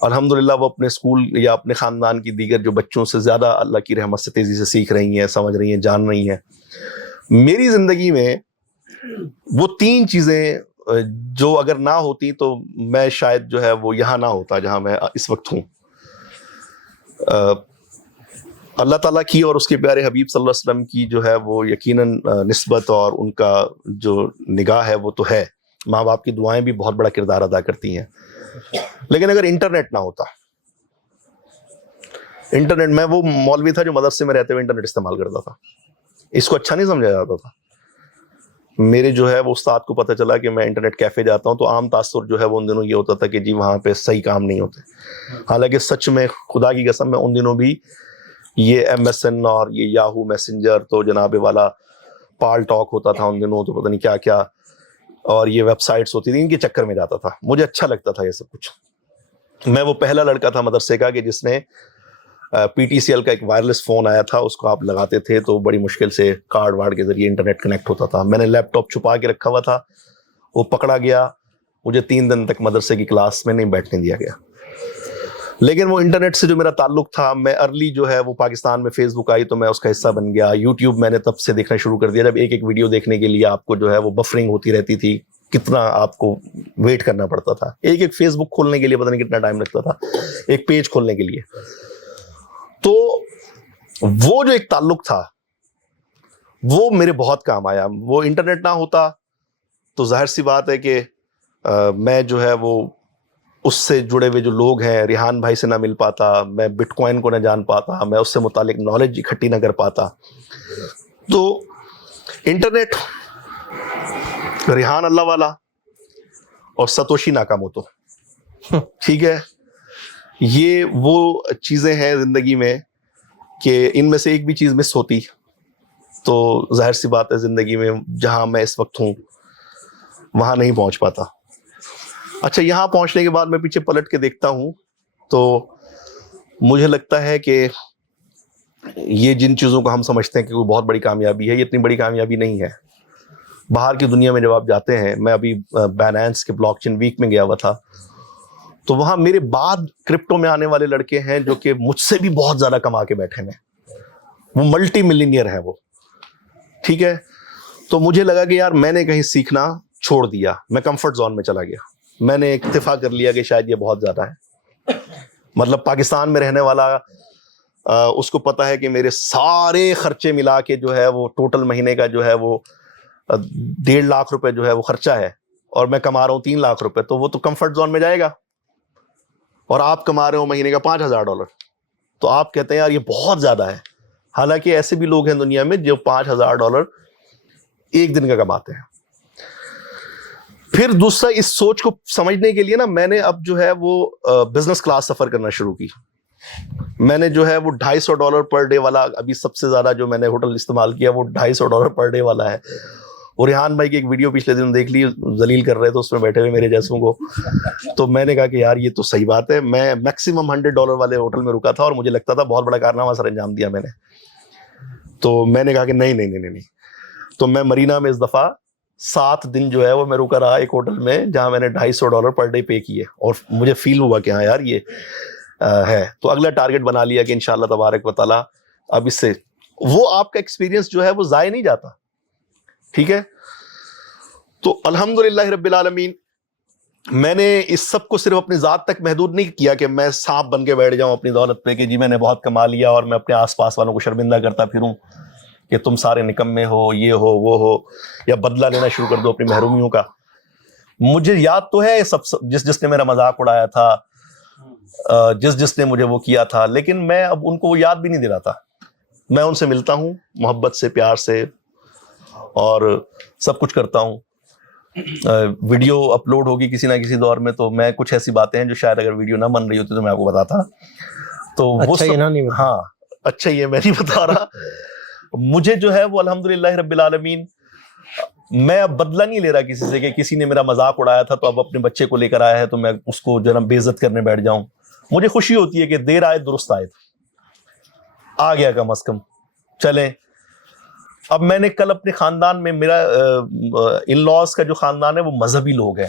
الحمدللہ وہ اپنے اسکول یا اپنے خاندان کی دیگر جو بچوں سے زیادہ اللہ کی رحمت سے تیزی سے سیکھ رہی ہیں, سمجھ رہی ہیں, جان رہی ہیں. میری زندگی میں وہ 3 چیزیں جو اگر نہ ہوتی تو میں شاید جو ہے وہ یہاں نہ ہوتا جہاں میں اس وقت ہوں. اللہ تعالیٰ کی اور اس کے پیارے حبیب صلی اللہ علیہ وسلم کی جو ہے وہ یقیناً نسبت اور ان کا جو نگاہ ہے وہ تو ہے. ماں باپ کی دعائیں بھی بہت بڑا کردار ادا کرتی ہیں. لیکن اگر انٹرنیٹ نہ ہوتا, انٹرنیٹ, میں وہ مولوی تھا جو مدرسے میں رہتے ہوئے انٹرنیٹ استعمال کرتا تھا, اس کو اچھا نہیں سمجھا جاتا تھا. میرے جو ہے وہ استاد کو پتہ چلا کہ میں انٹرنیٹ کیفے جاتا ہوں تو عام تاثر جو ہے وہ ان دنوں یہ ہوتا تھا کہ جی وہاں پہ صحیح کام نہیں ہوتے. حالانکہ سچ میں خدا کی قسم میں ان دنوں بھی یہ MSN اور یہ یاہو میسنجر تو جناب والا پال ٹاک ہوتا تھا ان دنوں, تو پتہ نہیں کیا کیا, اور یہ ویب سائٹس ہوتی تھی, ان کے چکر میں جاتا تھا. مجھے اچھا لگتا تھا یہ سب کچھ. میں وہ پہلا لڑکا تھا مدرسے کا کہ جس نے PTCL کا ایک وائرلیس فون آیا تھا, اس کو آپ لگاتے تھے تو بڑی مشکل سے کارڈ وارڈ کے ذریعے انٹرنیٹ کنیکٹ ہوتا تھا. میں نے لیپ ٹاپ چھپا کے رکھا ہوا تھا, وہ پکڑا گیا, مجھے 3 دن تک مدرسے کی کلاس میں نہیں بیٹھنے دیا گیا. لیکن وہ انٹرنیٹ سے جو میرا تعلق تھا, میں ارلی جو ہے وہ پاکستان میں فیس بک آئی تو میں اس کا حصہ بن گیا. یوٹیوب میں نے تب سے دیکھنا شروع کر دیا جب ایک ویڈیو دیکھنے کے لیے آپ کو جو ہے وہ بفرنگ ہوتی رہتی تھی, کتنا آپ کو ویٹ کرنا پڑتا تھا. ایک فیس بک کھولنے کے لیے پتہ نہیں کتنا ٹائم لگتا تھا, ایک پیج کھولنے کے لیے. تو وہ جو ایک تعلق تھا وہ میرے بہت کام آیا. وہ انٹرنیٹ نہ ہوتا تو ظاہر سی بات ہے کہ میں جو ہے وہ اس سے جڑے ہوئے جو لوگ ہیں, ریحان بھائی سے نہ مل پاتا, میں بٹ کوائن کو نہ جان پاتا, میں اس سے متعلق نالج اکٹھی نہ کر پاتا. تو انٹرنیٹ, ریحان اللہ والا اور ستوشی ناکاموتو, ٹھیک ہے, یہ وہ چیزیں ہیں زندگی میں کہ ان میں سے ایک بھی چیز مس ہوتی تو ظاہر سی بات ہے زندگی میں جہاں میں اس وقت ہوں وہاں نہیں پہنچ پاتا. اچھا, یہاں پہنچنے کے بعد میں پیچھے پلٹ کے دیکھتا ہوں تو مجھے لگتا ہے کہ یہ جن چیزوں کو ہم سمجھتے ہیں کہ کوئی بہت بڑی کامیابی ہے, یہ اتنی بڑی کامیابی نہیں ہے. باہر کی دنیا میں جب آپ جاتے ہیں, میں ابھی بائنانس کے بلاک چین ویک میں گیا ہوا تھا, تو وہاں میرے بعد کرپٹو میں آنے والے لڑکے ہیں جو کہ مجھ سے بھی بہت زیادہ کما کے بیٹھے ہیں, وہ ملٹی ملینئر ہیں وہ, ٹھیک ہے. تو مجھے لگا کہ یار میں نے کہیں سیکھنا چھوڑ دیا, میں کمفرٹ زون میں چلا گیا. میں نے اکتفا کر لیا کہ شاید یہ بہت زیادہ ہے. مطلب پاکستان میں رہنے والا اس کو پتا ہے کہ میرے سارے خرچے ملا کے جو ہے وہ ٹوٹل مہینے کا جو ہے وہ 1.5 لاکھ روپے جو ہے وہ خرچہ ہے, اور میں کما رہا ہوں 3 لاکھ روپے, تو وہ تو کمفرٹ زون میں جائے گا. اور آپ کما رہے ہو مہینے کا $5,000, تو آپ کہتے ہیں یار یہ بہت زیادہ ہے. حالانکہ ایسے بھی لوگ ہیں دنیا میں جو $5,000 ایک دن کا کماتے ہیں. پھر دوسرا, اس سوچ کو سمجھنے کے لیے نا میں نے اب جو ہے وہ بزنس کلاس سفر کرنا شروع کی. میں نے جو ہے وہ $250 پر ڈے والا, ابھی سب سے زیادہ جو میں نے ہوٹل استعمال کیا وہ $250 پر ڈے والا ہے. اور ریحان بھائی کی ایک ویڈیو پچھلے دن دیکھ لی, ذلیل کر رہے تھے اس میں بیٹھے ہوئے میرے جیسوں کو, تو میں نے کہا کہ یار یہ تو صحیح بات ہے. میں میکسیمم $100 والے ہوٹل میں رکا تھا اور مجھے لگتا تھا بہت بڑا کارنامہ سر انجام دیا میں نے. تو میں نے کہا کہ نہیں. تو میں مرینا میں اس دفعہ 7 دن جو ہے وہ میں رکا رہا ایک ہوٹل میں جہاں میں نے $250 پر ڈے پے کیے, اور مجھے فیل ہوا کہ ہاں یار یہ ہے. تو اگلا ٹارگٹ بنا لیا کہ انشاءاللہ تبارک و تعالیٰ اب اس سے وہ آپ کا ایکسپیرینس جو ہے وہ ضائع نہیں جاتا, ٹھیک ہے. تو الحمدللہ رب العالمین, میں نے اس سب کو صرف اپنی ذات تک محدود نہیں کیا کہ میں سانپ بن کے بیٹھ جاؤں اپنی دولت پہ کہ جی میں نے بہت کما لیا اور میں اپنے آس پاس والوں کو شرمندہ کرتا پھروں کہ تم سارے نکمے ہو, یہ ہو وہ ہو, یا بدلہ لینا شروع کر دو اپنی محرومیوں کا. مجھے یاد تو ہے سب جس نے میرا مذاق اڑایا تھا, جس نے مجھے وہ کیا تھا, لیکن میں اب ان کو وہ یاد بھی نہیں دلاتا. میں ان سے ملتا ہوں محبت سے, پیار سے, اور سب کچھ کرتا ہوں. ویڈیو اپلوڈ ہوگی کسی نہ کسی دور میں تو میں کچھ ایسی باتیں ہیں جو شاید اگر ویڈیو نہ بن رہی ہوتی تو میں آپ کو بتاتا. تو وہ ہاں اچھا, یہ میں نہیں بتا رہا. مجھے جو ہے وہ الحمدللہ رب العالمین, میں اب بدلہ نہیں لے رہا کسی سے کہ کسی نے میرا مذاق اڑایا تھا تو اب اپنے بچے کو لے کر آیا ہے تو میں اس کو جو ہے نا بے عزت کرنے بیٹھ جاؤں. مجھے خوشی ہوتی ہے کہ دیر آئے درست آئے, آ گیا کم از کم, چلیں. اب میں نے کل اپنے خاندان میں, میرا ان لاز کا جو خاندان ہے وہ مذہبی لوگ ہیں,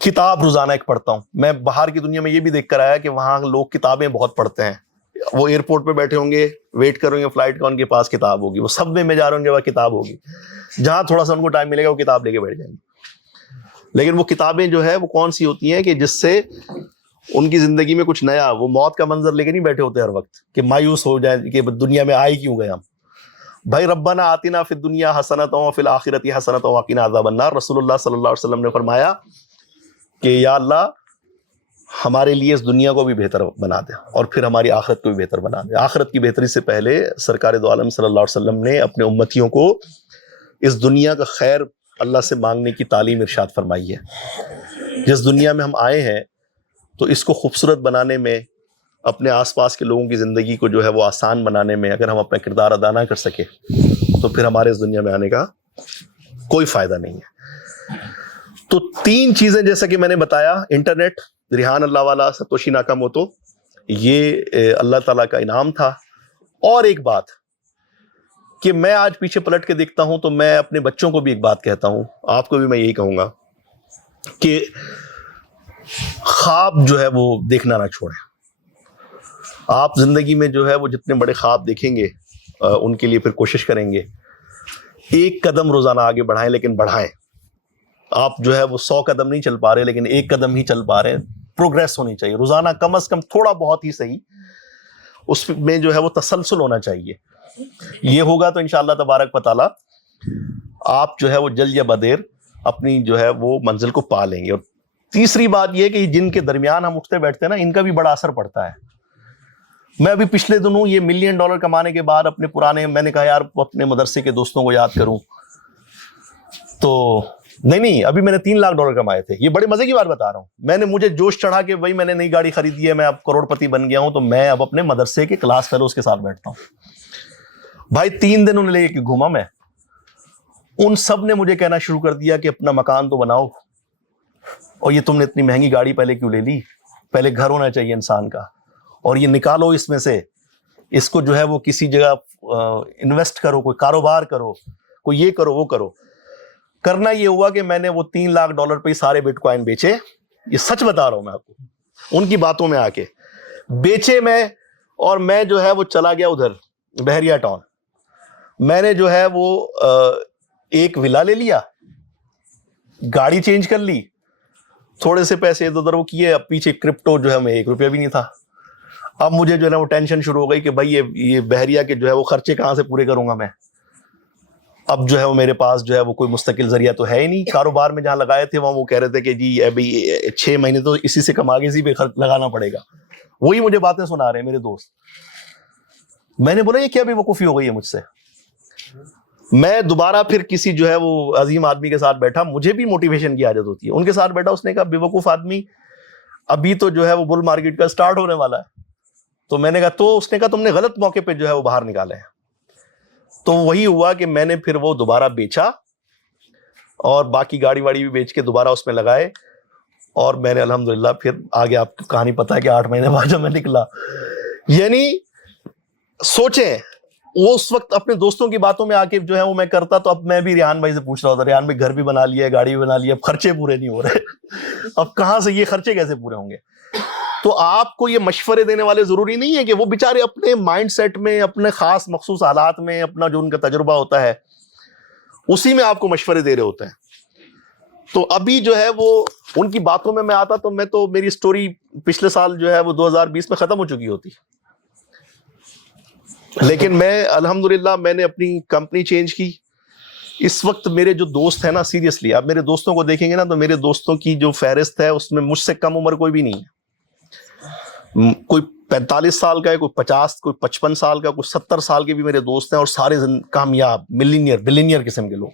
کتاب روزانہ ایک پڑھتا ہوں. میں باہر کی دنیا میں یہ بھی دیکھ کر آیا کہ وہاں لوگ کتابیں بہت پڑھتے ہیں. وہ ایئرپورٹ پہ بیٹھے ہوں گے, ویٹ کریں گے فلائٹ کا, ان کے پاس کتاب ہوگی. وہ سب میں جا رہے ہوں گے, وہ کتاب ہوگی. جہاں تھوڑا سا ان کو ٹائم ملے گا وہ کتاب لے کے بیٹھ جائیں گے. لیکن وہ کتابیں جو ہے وہ کون سی ہوتی ہیں کہ جس سے ان کی زندگی میں کچھ نیا, وہ موت کا منظر لے کے نہیں بیٹھے ہوتے ہر وقت کہ مایوس ہو جائیں کہ دنیا میں آئے کیوں گئے ہم. بھائی ربنا آتنا فی الدنیا حسنۃ وفی الآخرۃ حسنۃ وقنا عذاب النار. رسول اللہ صلی اللہ علیہ وسلم نے فرمایا کہ یا اللہ ہمارے لیے اس دنیا کو بھی بہتر بنا دے اور پھر ہماری آخرت کو بھی بہتر بنا دے. آخرت کی بہتری سے پہلے سرکار دو عالم صلی اللہ علیہ وسلم نے اپنے امتیوں کو اس دنیا کا خیر اللہ سے مانگنے کی تعلیم ارشاد فرمائی ہے. جس دنیا میں ہم آئے ہیں تو اس کو خوبصورت بنانے میں, اپنے آس پاس کے لوگوں کی زندگی کو جو ہے وہ آسان بنانے میں اگر ہم اپنا کردار ادا نہ کر سکے تو پھر ہمارے اس دنیا میں آنے کا کوئی فائدہ نہیں ہے. تو 3 چیزیں جیسا کہ میں نے بتایا, انٹرنیٹ, ریحان اللہ والا, ستوشی ناکاموتو, یہ اللہ تعالیٰ کا انعام تھا. اور ایک بات کہ میں آج پیچھے پلٹ کے دیکھتا ہوں تو میں اپنے بچوں کو بھی ایک بات کہتا ہوں, آپ کو بھی میں یہی کہوں گا کہ خواب جو ہے وہ دیکھنا نہ چھوڑیں. آپ زندگی میں جو ہے وہ جتنے بڑے خواب دیکھیں گے ان کے لیے پھر کوشش کریں گے. ایک قدم روزانہ آگے بڑھائیں, لیکن بڑھائیں. آپ جو ہے وہ 100 قدم نہیں چل پا رہے, لیکن 1 قدم ہی چل پا رہے ہیں. پروگریس ہونی چاہیے روزانہ, کم از کم تھوڑا بہت ہی صحیح, اس میں جو ہے وہ تسلسل ہونا چاہیے. یہ ہوگا تو انشاءاللہ تبارک و تعالی آپ جو ہے وہ جلد یا بدیر اپنی جو ہے وہ منزل کو پا لیں گے. اور تیسری بات یہ کہ جن کے درمیان ہم اٹھتے بیٹھتے ہیں نا, ان کا بھی بڑا اثر پڑتا ہے. میں ابھی پچھلے دنوں یہ $1 ملین کمانے کے بعد اپنے پرانے, میں نے کہا یار اپنے مدرسے کے دوستوں کو یاد کروں, تو نہیں ابھی میں نے $3 لاکھ کمائے تھے. یہ بڑے مزے کی بات بتا رہا ہوں. میں نے, مجھے جوش چڑھا کہ بھائی میں نے نئی گاڑی خریدی ہے, میں اب کروڑ پتی بن گیا ہوں, تو میں اب اپنے مدرسے کے کلاس فیلوز کے ساتھ بیٹھتا ہوں. بھائی 3 دن انہیں لے کے گھوما میں, ان سب نے مجھے کہنا شروع کر دیا کہ اپنا مکان تو بناؤ, اور یہ تم نے اتنی مہنگی گاڑی پہلے کیوں لے لی, پہلے گھر ہونا چاہیے انسان کا, اور یہ نکالو اس میں سے, اس کو جو ہے وہ کسی جگہ انویسٹ کرو, کوئی کاروبار کرو, کوئی یہ کرو وہ کرو. کرنا یہ ہوا کہ میں نے وہ $3 لاکھ پہ ہی سارے بٹ کوائن بیچے. یہ سچ بتا رہا ہوں میں آپ کو, ان کی باتوں میں آ کے بیچے میں, اور میں جو ہے وہ چلا گیا ادھر بحریہ ٹاؤن. میں نے جو ہے وہ ایک ولا لے لیا, گاڑی چینج کر لی, تھوڑے سے پیسے ادھر ادھر وہ کیے. اب پیچھے کرپٹو جو ہے میں $1 بھی نہیں تھا. اب مجھے جو ہے نا وہ ٹینشن شروع ہو گئی کہ بھائی یہ بحریہ کے جو ہے وہ خرچے کہاں سے پورے کروں گا میں. اب جو ہے وہ میرے پاس جو ہے وہ کوئی مستقل ذریعہ تو ہے ہی نہیں. کاروبار میں جہاں لگائے تھے وہاں وہ کہہ رہے تھے کہ جی ابھی 6 مہینے تو اسی سے کما کے اسی پہ لگانا پڑے گا. وہی مجھے باتیں سنا رہے ہیں میرے دوست. میں نے بولا یہ کیا بے وقوفی ہو گئی ہے مجھ سے. میں دوبارہ پھر کسی جو ہے وہ عظیم آدمی کے ساتھ بیٹھا, مجھے بھی موٹیویشن کی عادت ہوتی ہے, ان کے ساتھ بیٹھا. اس نے کہا بے وقوف آدمی, ابھی تو جو ہے وہ بل مارکیٹ کا سٹارٹ ہونے والا ہے. تو میں نے کہا, تو اس نے کہا تم نے غلط موقع پہ جو ہے وہ باہر نکالے ہیں. تو وہی ہوا کہ میں نے پھر وہ دوبارہ بیچا, اور باقی گاڑی واڑی بھی بیچ کے دوبارہ اس میں لگائے, اور میں نے الحمدللہ پھر آگے آپ کی کہانی پتہ ہے کہ 8 مہینے بعد جب میں نکلا. یعنی سوچیں, وہ اس وقت اپنے دوستوں کی باتوں میں آ کے جو ہے وہ میں کرتا, تو اب میں بھی ریحان بھائی سے پوچھ رہا ہوتا, ریحان بھائی گھر بھی بنا لیا, گاڑی بھی بنا لی, اب خرچے پورے نہیں ہو رہے, اب کہاں سے یہ خرچے کیسے پورے ہوں گے. تو آپ کو یہ مشورے دینے والے ضروری نہیں ہے کہ وہ بیچارے اپنے مائنڈ سیٹ میں, اپنے خاص مخصوص حالات میں, اپنا جو ان کا تجربہ ہوتا ہے اسی میں آپ کو مشورے دے رہے ہوتے ہیں. تو ابھی جو ہے وہ ان کی باتوں میں آتا تو میں تو, میری سٹوری پچھلے سال جو ہے وہ 2020 میں ختم ہو چکی ہوتی. لیکن میں الحمدللہ میں نے اپنی کمپنی چینج کی. اس وقت میرے جو دوست ہیں نا, سیریسلی آپ میرے دوستوں کو دیکھیں گے نا, تو میرے دوستوں کی جو فہرست ہے اس میں مجھ سے کم عمر کوئی بھی نہیں ہے. کوئی 45 سال کا ہے, کوئی 50, کوئی 55 سال کا, کوئی 70 سال کے بھی میرے دوست ہیں, اور سارے کامیاب بلینئر قسم کے لوگ,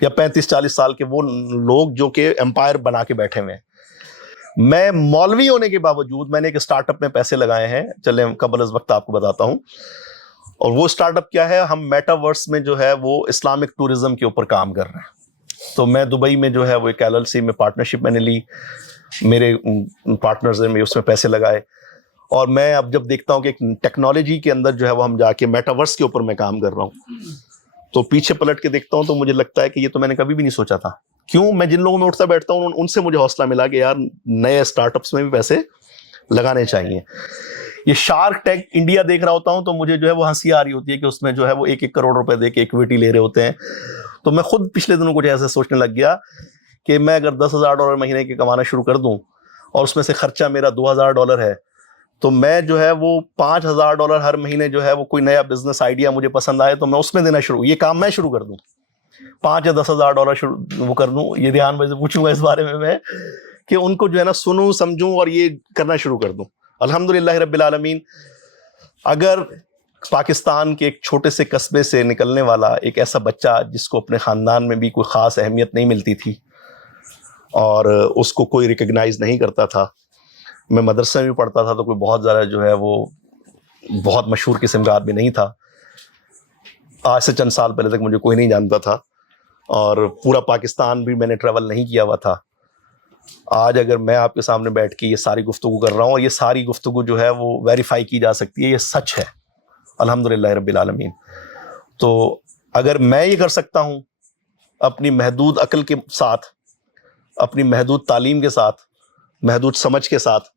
یا 35-40 سال کے وہ لوگ جو کہ امپائر بنا کے بیٹھے ہوئے ہیں. میں مولوی ہونے کے باوجود میں نے ایک اسٹارٹ اپ میں پیسے لگائے ہیں, چلیں قبل از وقت آپ کو بتاتا ہوں. اور وہ اسٹارٹ اپ کیا ہے, ہم میٹاورس میں جو ہے وہ اسلامک ٹورزم کے اوپر کام کر رہے ہیں. تو میں دبئی میں جو ہے وہ ایک LLC میں پارٹنرشپ میں نے لی, میرے پارٹنرز نے اس میں پیسے لگائے. اور میں اب جب دیکھتا ہوں کہ ٹیکنالوجی کے اندر جو ہے وہ ہم جا کے میٹاورس کے اوپر میں کام کر رہا ہوں, تو پیچھے پلٹ کے دیکھتا ہوں تو مجھے لگتا ہے کہ یہ تو میں نے کبھی بھی نہیں سوچا تھا. کیوں؟ میں جن لوگوں میں اٹھتا بیٹھتا ہوں ان سے مجھے حوصلہ ملا کہ یار نئے اسٹارٹ اپس میں بھی پیسے لگانے چاہیے. یہ شارک ٹینک انڈیا دیکھ رہا ہوتا ہوں تو مجھے جو ہے وہ ہنسی آ رہی ہوتی ہے کہ اس میں جو ہے وہ 1 کروڑ روپے دے کے ایکویٹی لے رہے ہوتے ہیں. تو میں خود پچھلے دنوں کچھ ایسے سوچنے لگ گیا کہ میں اگر $10,000 مہینے کے کمانا شروع کر دوں اور اس میں سے خرچہ میرا $2,000 ہے, تو میں جو ہے وہ $5,000 ہر مہینے جو ہے وہ کوئی نیا بزنس آئیڈیا مجھے پسند آئے تو میں اس میں دینا یہ کام میں شروع کر دوں, $5,000 یا $10,000 وہ کر دوں. یہ ریحان بھائی سے پوچھوں گا اس بارے میں کہ ان کو جو ہے نا سنوں سمجھوں اور یہ کرنا شروع کر دوں. الحمدللہ رب العالمین. اگر پاکستان کے ایک چھوٹے سے قصبے سے نکلنے والا ایک ایسا بچہ جس کو اپنے خاندان میں بھی کوئی خاص اہمیت نہیں ملتی تھی اور اس کو کوئی ریکگنائز نہیں کرتا تھا, میں مدرسے میں بھی پڑھتا تھا تو کوئی بہت زیادہ جو ہے وہ بہت مشہور قسم کا آدمی نہیں تھا, آج سے چند سال پہلے تک مجھے کوئی نہیں جانتا تھا اور پورا پاکستان بھی میں نے ٹریول نہیں کیا ہوا تھا. آج اگر میں آپ کے سامنے بیٹھ کے یہ ساری گفتگو کر رہا ہوں اور یہ ساری گفتگو جو ہے وہ ویریفائی کی جا سکتی ہے, یہ سچ ہے الحمدللہ رب العالمین. تو اگر میں یہ کر سکتا ہوں اپنی محدود عقل کے ساتھ, اپنی محدود تعلیم کے ساتھ, محدود سمجھ کے ساتھ,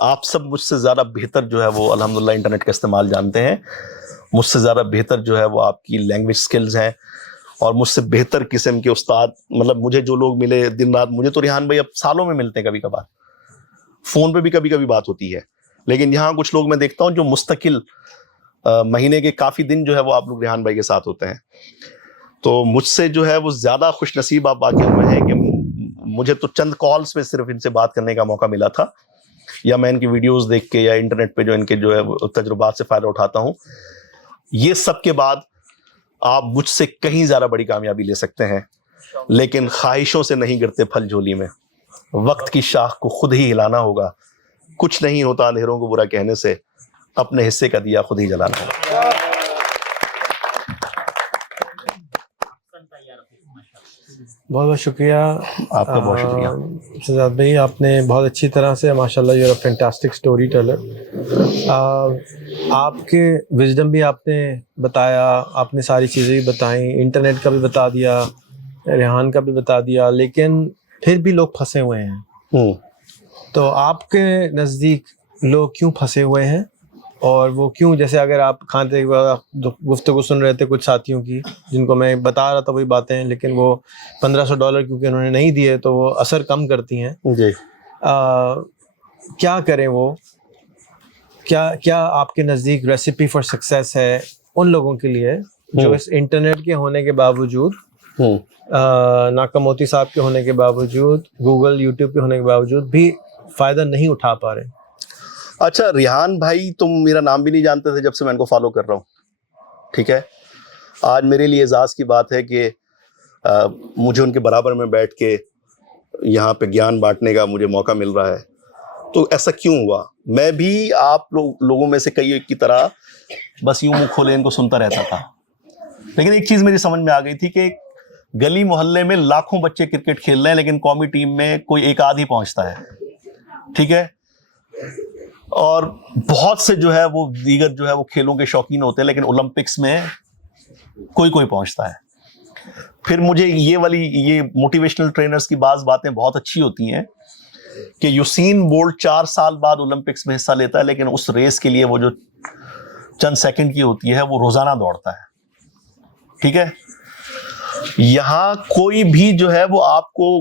آپ سب مجھ سے زیادہ بہتر جو ہے وہ الحمدللہ انٹرنیٹ کا استعمال جانتے ہیں, مجھ سے زیادہ بہتر جو ہے وہ آپ کی لینگویج سکلز ہیں اور مجھ سے بہتر قسم کے استاد, مطلب مجھے جو لوگ ملے دن رات, مجھے تو ریحان بھائی اب سالوں میں ملتے ہیں, کبھی کبھار فون پہ بھی کبھی کبھی بات ہوتی ہے, لیکن یہاں کچھ لوگ میں دیکھتا ہوں جو مستقل مہینے کے کافی دن جو ہے وہ آپ لوگ ریحان بھائی کے ساتھ ہوتے ہیں. تو مجھ سے جو ہے وہ زیادہ خوش نصیب آپ واقع ہوئے ہیں کہ مجھے تو چند کالز پہ صرف ان سے بات کرنے کا موقع ملا تھا, یا میں ان کی ویڈیوز دیکھ کے یا انٹرنیٹ پہ جو ان کے جو ہے تجربات سے فائدہ اٹھاتا ہوں. یہ سب کے بعد آپ مجھ سے کہیں زیادہ بڑی کامیابی لے سکتے ہیں, لیکن خواہشوں سے نہیں گرتے پھل جھولی میں, وقت کی شاخ کو خود ہی ہلانا ہوگا. کچھ نہیں ہوتا اندھیروں کو برا کہنے سے, اپنے حصے کا دیا خود ہی جلانا ہوگا. بہت بہت شکریہ آپ کا, بہت شکریہ شہزاد بھائی, آپ نے بہت اچھی طرح سے ماشاءاللہ you are a fantastic storyteller. آپ کے وزڈم بھی آپ نے بتایا, آپ نے ساری چیزیں بھی بتائیں, انٹرنیٹ کا بھی بتا دیا, ریحان کا بھی بتا دیا, لیکن پھر بھی لوگ پھنسے ہوئے ہیں. تو آپ کے نزدیک لوگ کیوں پھنسے ہوئے ہیں اور وہ کیوں, جیسے اگر آپ کھاتے گفتگو سن رہے تھے کچھ ساتھیوں کی جن کو میں بتا رہا تھا وہی باتیں, لیکن وہ $1,500 کیونکہ انہوں نے نہیں دیے تو وہ اثر کم کرتی ہیں جی. کیا کریں وہ, کیا آپ کے نزدیک ریسیپی فار سکسیس ہے ان لوگوں کے لیے جو اس انٹرنیٹ کے ہونے کے باوجود, ناکہ موتی صاحب کے ہونے کے باوجود, گوگل یوٹیوب کے ہونے کے باوجود بھی فائدہ نہیں اٹھا پا رہے؟ اچھا ریحان بھائی, تم میرا نام بھی نہیں جانتے تھے جب سے میں ان کو فالو کر رہا ہوں, ٹھیک ہے. آج میرے لیے اعزاز کی بات ہے کہ مجھے ان کے برابر میں بیٹھ کے یہاں پہ گیان بانٹنے کا مجھے موقع مل رہا ہے. تو ایسا کیوں ہوا؟ میں بھی آپ لوگوں میں سے کئی کی طرح بس یوں منہ کھولے ان کو سنتا رہتا تھا, لیکن ایک چیز میری سمجھ میں آ گئی تھی کہ گلی محلے میں لاکھوں بچے کرکٹ کھیل رہے ہیں لیکن قومی ٹیم میں کوئی ایک آدھ ہی پہنچتا ہے, ٹھیک ہے. اور بہت سے جو ہے وہ دیگر جو ہے وہ کھیلوں کے شوقین ہوتے ہیں لیکن اولمپکس میں کوئی پہنچتا ہے. پھر مجھے یہ موٹیویشنل ٹرینرز کی بعض باتیں بہت اچھی ہوتی ہیں کہ یوسین بولٹ 4 سال بعد اولمپکس میں حصہ لیتا ہے, لیکن اس ریس کے لیے وہ جو چند سیکنڈ کی ہوتی ہے وہ روزانہ دوڑتا ہے, ٹھیک ہے. یہاں کوئی بھی جو ہے وہ آپ کو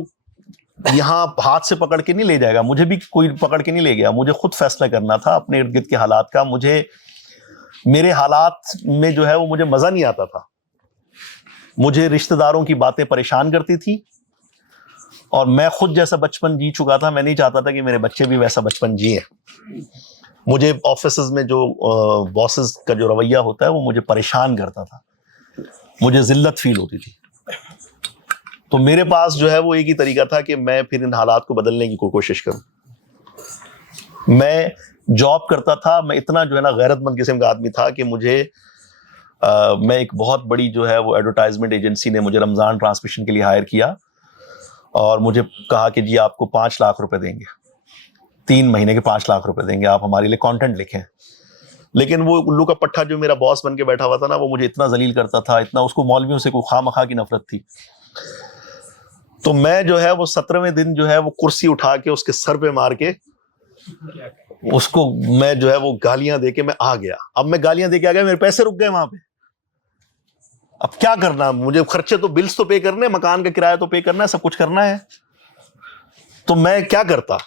یہاں ہاتھ سے پکڑ کے نہیں لے جائے گا, مجھے بھی کوئی پکڑ کے نہیں لے گیا, مجھے خود فیصلہ کرنا تھا اپنے ارد گرد کے حالات کا. میرے حالات میں جو ہے وہ مجھے مزہ نہیں آتا تھا, مجھے رشتہ داروں کی باتیں پریشان کرتی تھی اور میں خود جیسا بچپن جی چکا تھا, میں نہیں چاہتا تھا کہ میرے بچے بھی ویسا بچپن جیئیں. مجھے آفیسز میں جو باسز کا جو رویہ ہوتا ہے وہ مجھے پریشان کرتا تھا, مجھے ذلت فیل ہوتی تھی. تو میرے پاس جو ہے وہ ایک ہی طریقہ تھا کہ میں پھر ان حالات کو بدلنے کی کوشش کروں. میں جاب کرتا تھا, میں اتنا جو ہے نا غیرت مند قسم کا آدمی تھا کہ میں ایک بہت بڑی جو ہے وہ ایڈورٹائزمنٹ ایجنسی نے مجھے رمضان ٹرانسمیشن کے لیے ہائر کیا اور مجھے کہا کہ جی آپ کو 5 لاکھ روپے دیں گے, 3 مہینے کے 5 لاکھ روپے دیں گے, آپ ہمارے لیے کانٹینٹ لکھیں. لیکن وہ الو کا پٹھا جو میرا باس بن کے بیٹھا ہوا تھا نا, وہ مجھے اتنا ذلیل کرتا تھا, اتنا, اس کو مولویوں سے کوئی خواہ مخواہ کی نفرت تھی. تو میں جو ہے وہ 17ویں دن جو ہے وہ کرسی اٹھا کے اس کے سر پہ مار کے اس کو میں جو ہے وہ گالیاں دے کے میں آ گیا. اب میں گالیاں دے کے آ گیا, میرے پیسے رک گئے وہاں پہ. اب کیا کرنا, مجھے خرچے تو بلز تو پے کرنے, مکان کا کرایہ تو پے کرنا ہے, سب کچھ کرنا ہے. تو میں کیا کرتا,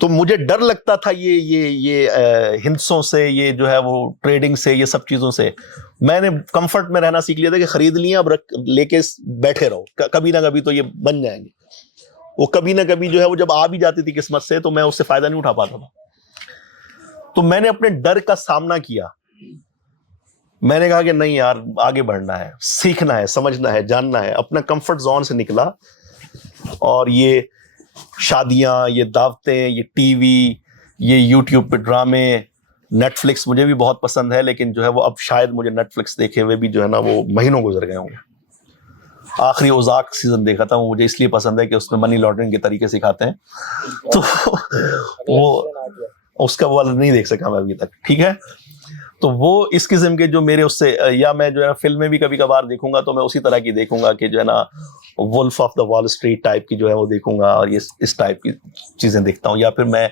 تو مجھے ڈر لگتا تھا یہ ہندسوں سے, یہ جو ہے وہ ٹریڈنگ سے, یہ سب چیزوں سے. میں نے کمفرٹ میں رہنا سیکھ لیا تھا کہ خرید لیا, اب لے کے بیٹھے رہو, کبھی نہ کبھی تو یہ بن جائیں گے. وہ کبھی نہ کبھی جو ہے وہ جب آ بھی جاتی تھی قسمت سے تو میں اس سے فائدہ نہیں اٹھا پاتا تھا. تو میں نے اپنے ڈر کا سامنا کیا. میں نے کہا کہ نہیں یار, آگے بڑھنا ہے, سیکھنا ہے, سمجھنا ہے, جاننا ہے. اپنا کمفرٹ زون سے نکلا, اور یہ شادیاں, یہ دعوتیں, یہ ٹی وی, یہ یوٹیوب پہ ڈرامے, نیٹ فلکس مجھے بھی بہت پسند ہے, لیکن جو ہے وہ اب شاید مجھے نیٹ فلکس دیکھے ہوئے بھی جو ہے نا وہ مہینوں گزر گئے ہوں. آخری اوزاک سیزن دیکھا تھا, وہ مجھے اس لیے پسند ہے کہ اس میں منی لانڈرنگ کے طریقے سکھاتے ہیں, تو وہ اس کا وہ نہیں دیکھ سکا میں ابھی تک. ٹھیک ہے, تو وہ اس قسم کے جو میرے اس سے, یا میں جو ہے نا فلمیں بھی کبھی کبھار دیکھوں گا تو میں اسی طرح کی دیکھوں گا کہ جو ہے نا وولف آف دا وال اسٹریٹ ٹائپ کی جو ہے وہ دیکھوں گا, اور یہ اس ٹائپ کی چیزیں دیکھتا ہوں. یا پھر میں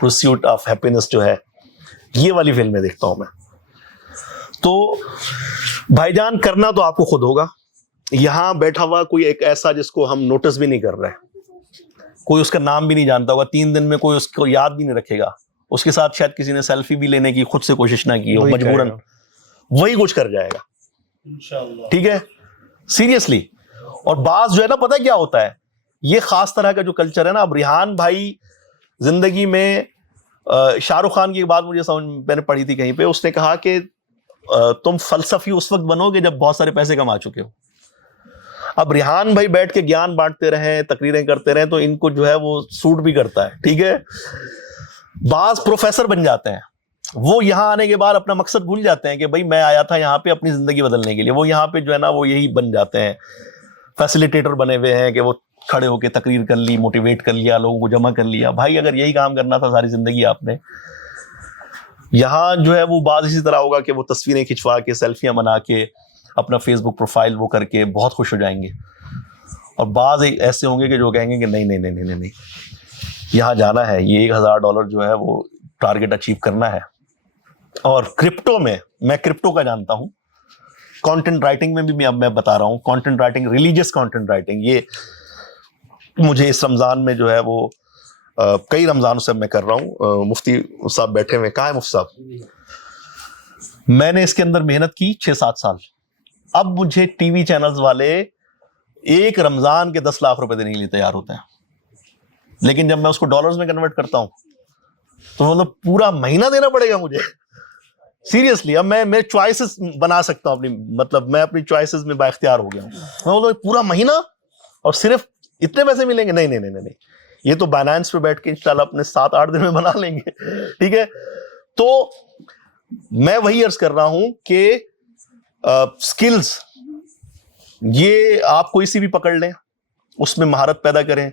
پرسیوٹ آف ہیپینس جو ہے یہ والی فلمیں دیکھتا ہوں میں. تو بھائی جان, کرنا تو آپ کو خود ہوگا. یہاں بیٹھا ہوا کوئی ایک ایسا جس کو ہم نوٹس بھی نہیں کر رہے, کوئی اس کا نام بھی نہیں جانتا ہوگا, 3 دن میں کوئی اس کو یاد بھی نہیں رکھے گا, اس کے ساتھ شاید کسی نے سیلفی بھی لینے کی خود سے کوشش نہ کی ہو, مجبوراً وہی کچھ کر جائے گا. ٹھیک ہے, سیریسلی. اور بعض جو ہے نا پتہ کیا ہوتا ہے, یہ خاص طرح کا جو کلچر ہے نا. اب ریحان بھائی زندگی میں, شاہ رخ خان کی ایک بات مجھے سمجھ میں نے پڑھی تھی کہیں پہ, اس نے کہا کہ تم فلسفی اس وقت بنو گے جب بہت سارے پیسے کما چکے ہو. اب ریحان بھائی بیٹھ کے گیان بانٹتے رہیں, تقریریں کرتے رہیں, تو ان کو جو ہے وہ سوٹ بھی کرتا ہے. ٹھیک ہے, بعض پروفیسر بن جاتے ہیں, وہ یہاں آنے کے بعد اپنا مقصد بھول جاتے ہیں کہ بھائی میں آیا تھا یہاں پہ اپنی زندگی بدلنے کے لیے. وہ یہاں پہ جو ہے نا وہ یہی بن جاتے ہیں, فیسیلیٹیٹر بنے ہوئے ہیں کہ وہ کھڑے ہو کے تقریر کر لی, موٹیویٹ کر لیا, لوگوں کو جمع کر لیا. بھائی اگر یہی کام کرنا تھا ساری زندگی آپ نے, یہاں جو ہے وہ بعض اسی طرح ہوگا کہ وہ تصویریں کھنچوا کے, سیلفیاں بنا کے, اپنا فیس بک پروفائل وہ کر کے بہت خوش ہو جائیں گے. اور بعض ایسے ہوں گے کہ جو کہیں گے کہ نہیں نہیں نہیں نہیں نہیں, یہاں جانا ہے, یہ $1000 جو ہے وہ ٹارگیٹ اچیو کرنا ہے. اور کرپٹو میں کرپٹو کا جانتا ہوں, کانٹینٹ رائٹنگ میں بھی اب میں بتا رہا ہوں, content writing, religious content writing, یہ مجھے اس رمضان میں جو ہے وہ کئی رمضانوں سے میں کر رہا ہوں. مفتی صاحب بیٹھے ہوئے, کہاں ہے مفتی صاحب؟ میں نے اس کے اندر محنت کی 6-7 سال. اب مجھے ٹی وی چینلز والے ایک رمضان کے 10 لاکھ روپے دینے کے لیے تیار ہوتے ہیں, لیکن جب میں اس کو ڈالرز میں کنورٹ کرتا ہوں تو مطلب پورا مہینہ دینا پڑے گا مجھے. سیریسلی, اب میں چوائسز بنا سکتا ہوں اپنی, مطلب میں اپنی چوائسز میں با اختیار ہو گیا ہوں. میں بولتا ہوں پورا مہینہ اور صرف اتنے پیسے ملیں گے؟ نہیں نہیں نہیں نہیں, یہ تو بائنانس پہ بیٹھ کے انشاءاللہ اپنے 7-8 دن میں بنا لیں گے. ٹھیک ہے, تو میں وہی عرض کر رہا ہوں کہ سکلز یہ آپ کوئی سی بھی پکڑ لیں, اس میں مہارت پیدا کریں,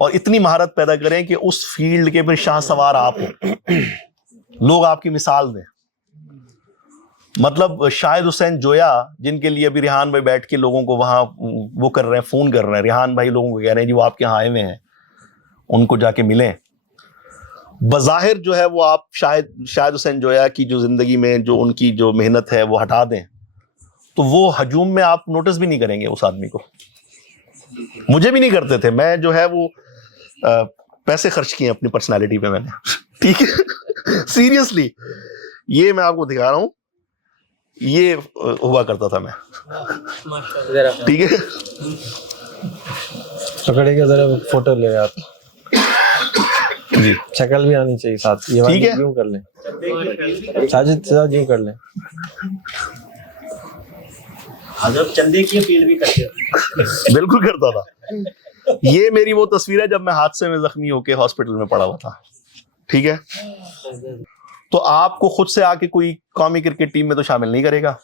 اور اتنی مہارت پیدا کریں کہ اس فیلڈ کے پھر شاہ سوار آپ ہوں, لوگ آپ کی مثال دیں. مطلب شاہد حسین جویا, جن کے لیے ابھی ریحان بھائی بیٹھ کے لوگوں کو وہاں وہ کر رہے ہیں, فون کر رہے ہیں, ریحان بھائی لوگوں کو کہہ رہے ہیں جی وہ آپ کے یہاں آئے ہوئے ہیں, ان کو جا کے ملیں. بظاہر جو ہے وہ آپ شاہد حسین جویا کی جو زندگی میں جو ان کی جو محنت ہے وہ ہٹا دیں, تو وہ ہجوم میں آپ نوٹس بھی نہیں کریں گے اس آدمی کو. مجھے بھی نہیں کرتے تھے, میں جو ہے وہ پیسے خرچ کیے اپنی پرسنالٹی پہ میں نے. ٹھیک ہے, سیریسلی, یہ میں آپ کو دکھا رہا ہوں, یہ ہوا کرتا تھا میں. ٹھیک ہے, پکڑے گا ذرا فوٹو لے آپ, جی شکل بھی آنی چاہیے ساتھ. یہ ٹھیک ہے, یوں کر لیں ساجد صاحب, یوں کر لیں. چندے کی اپیل بھی کرتے ہو؟ بالکل کرتا تھا. یہ میری وہ تصویر ہے جب میں حادثے میں زخمی ہو کے ہاسپٹل میں پڑا ہوا تھا. ٹھیک ہے, تو آپ کو خود سے آ کے کوئی قومی کرکٹ ٹیم میں تو شامل نہیں کرے گا.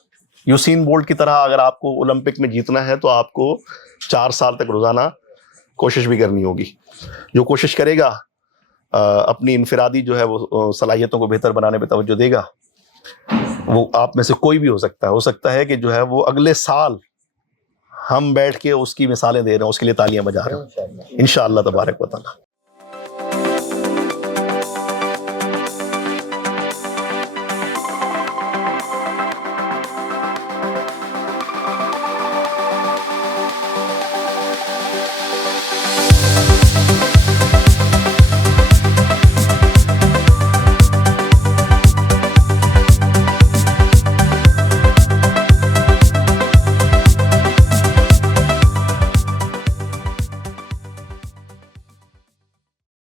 یوسین بولٹ کی طرح اگر آپ کو اولمپک میں جیتنا ہے تو آپ کو 4 سال تک روزانہ کوشش بھی کرنی ہوگی. جو کوشش کرے گا اپنی انفرادی جو ہے وہ صلاحیتوں کو بہتر بنانے پہ توجہ دے گا, وہ آپ میں سے کوئی بھی ہو سکتا ہے کہ جو ہے وہ اگلے سال ہم بیٹھ کے اس کی مثالیں دے رہے ہیں, اس کے لیے تالیاں بجا رہے ہیں انشاءاللہ تبارک و تعالی.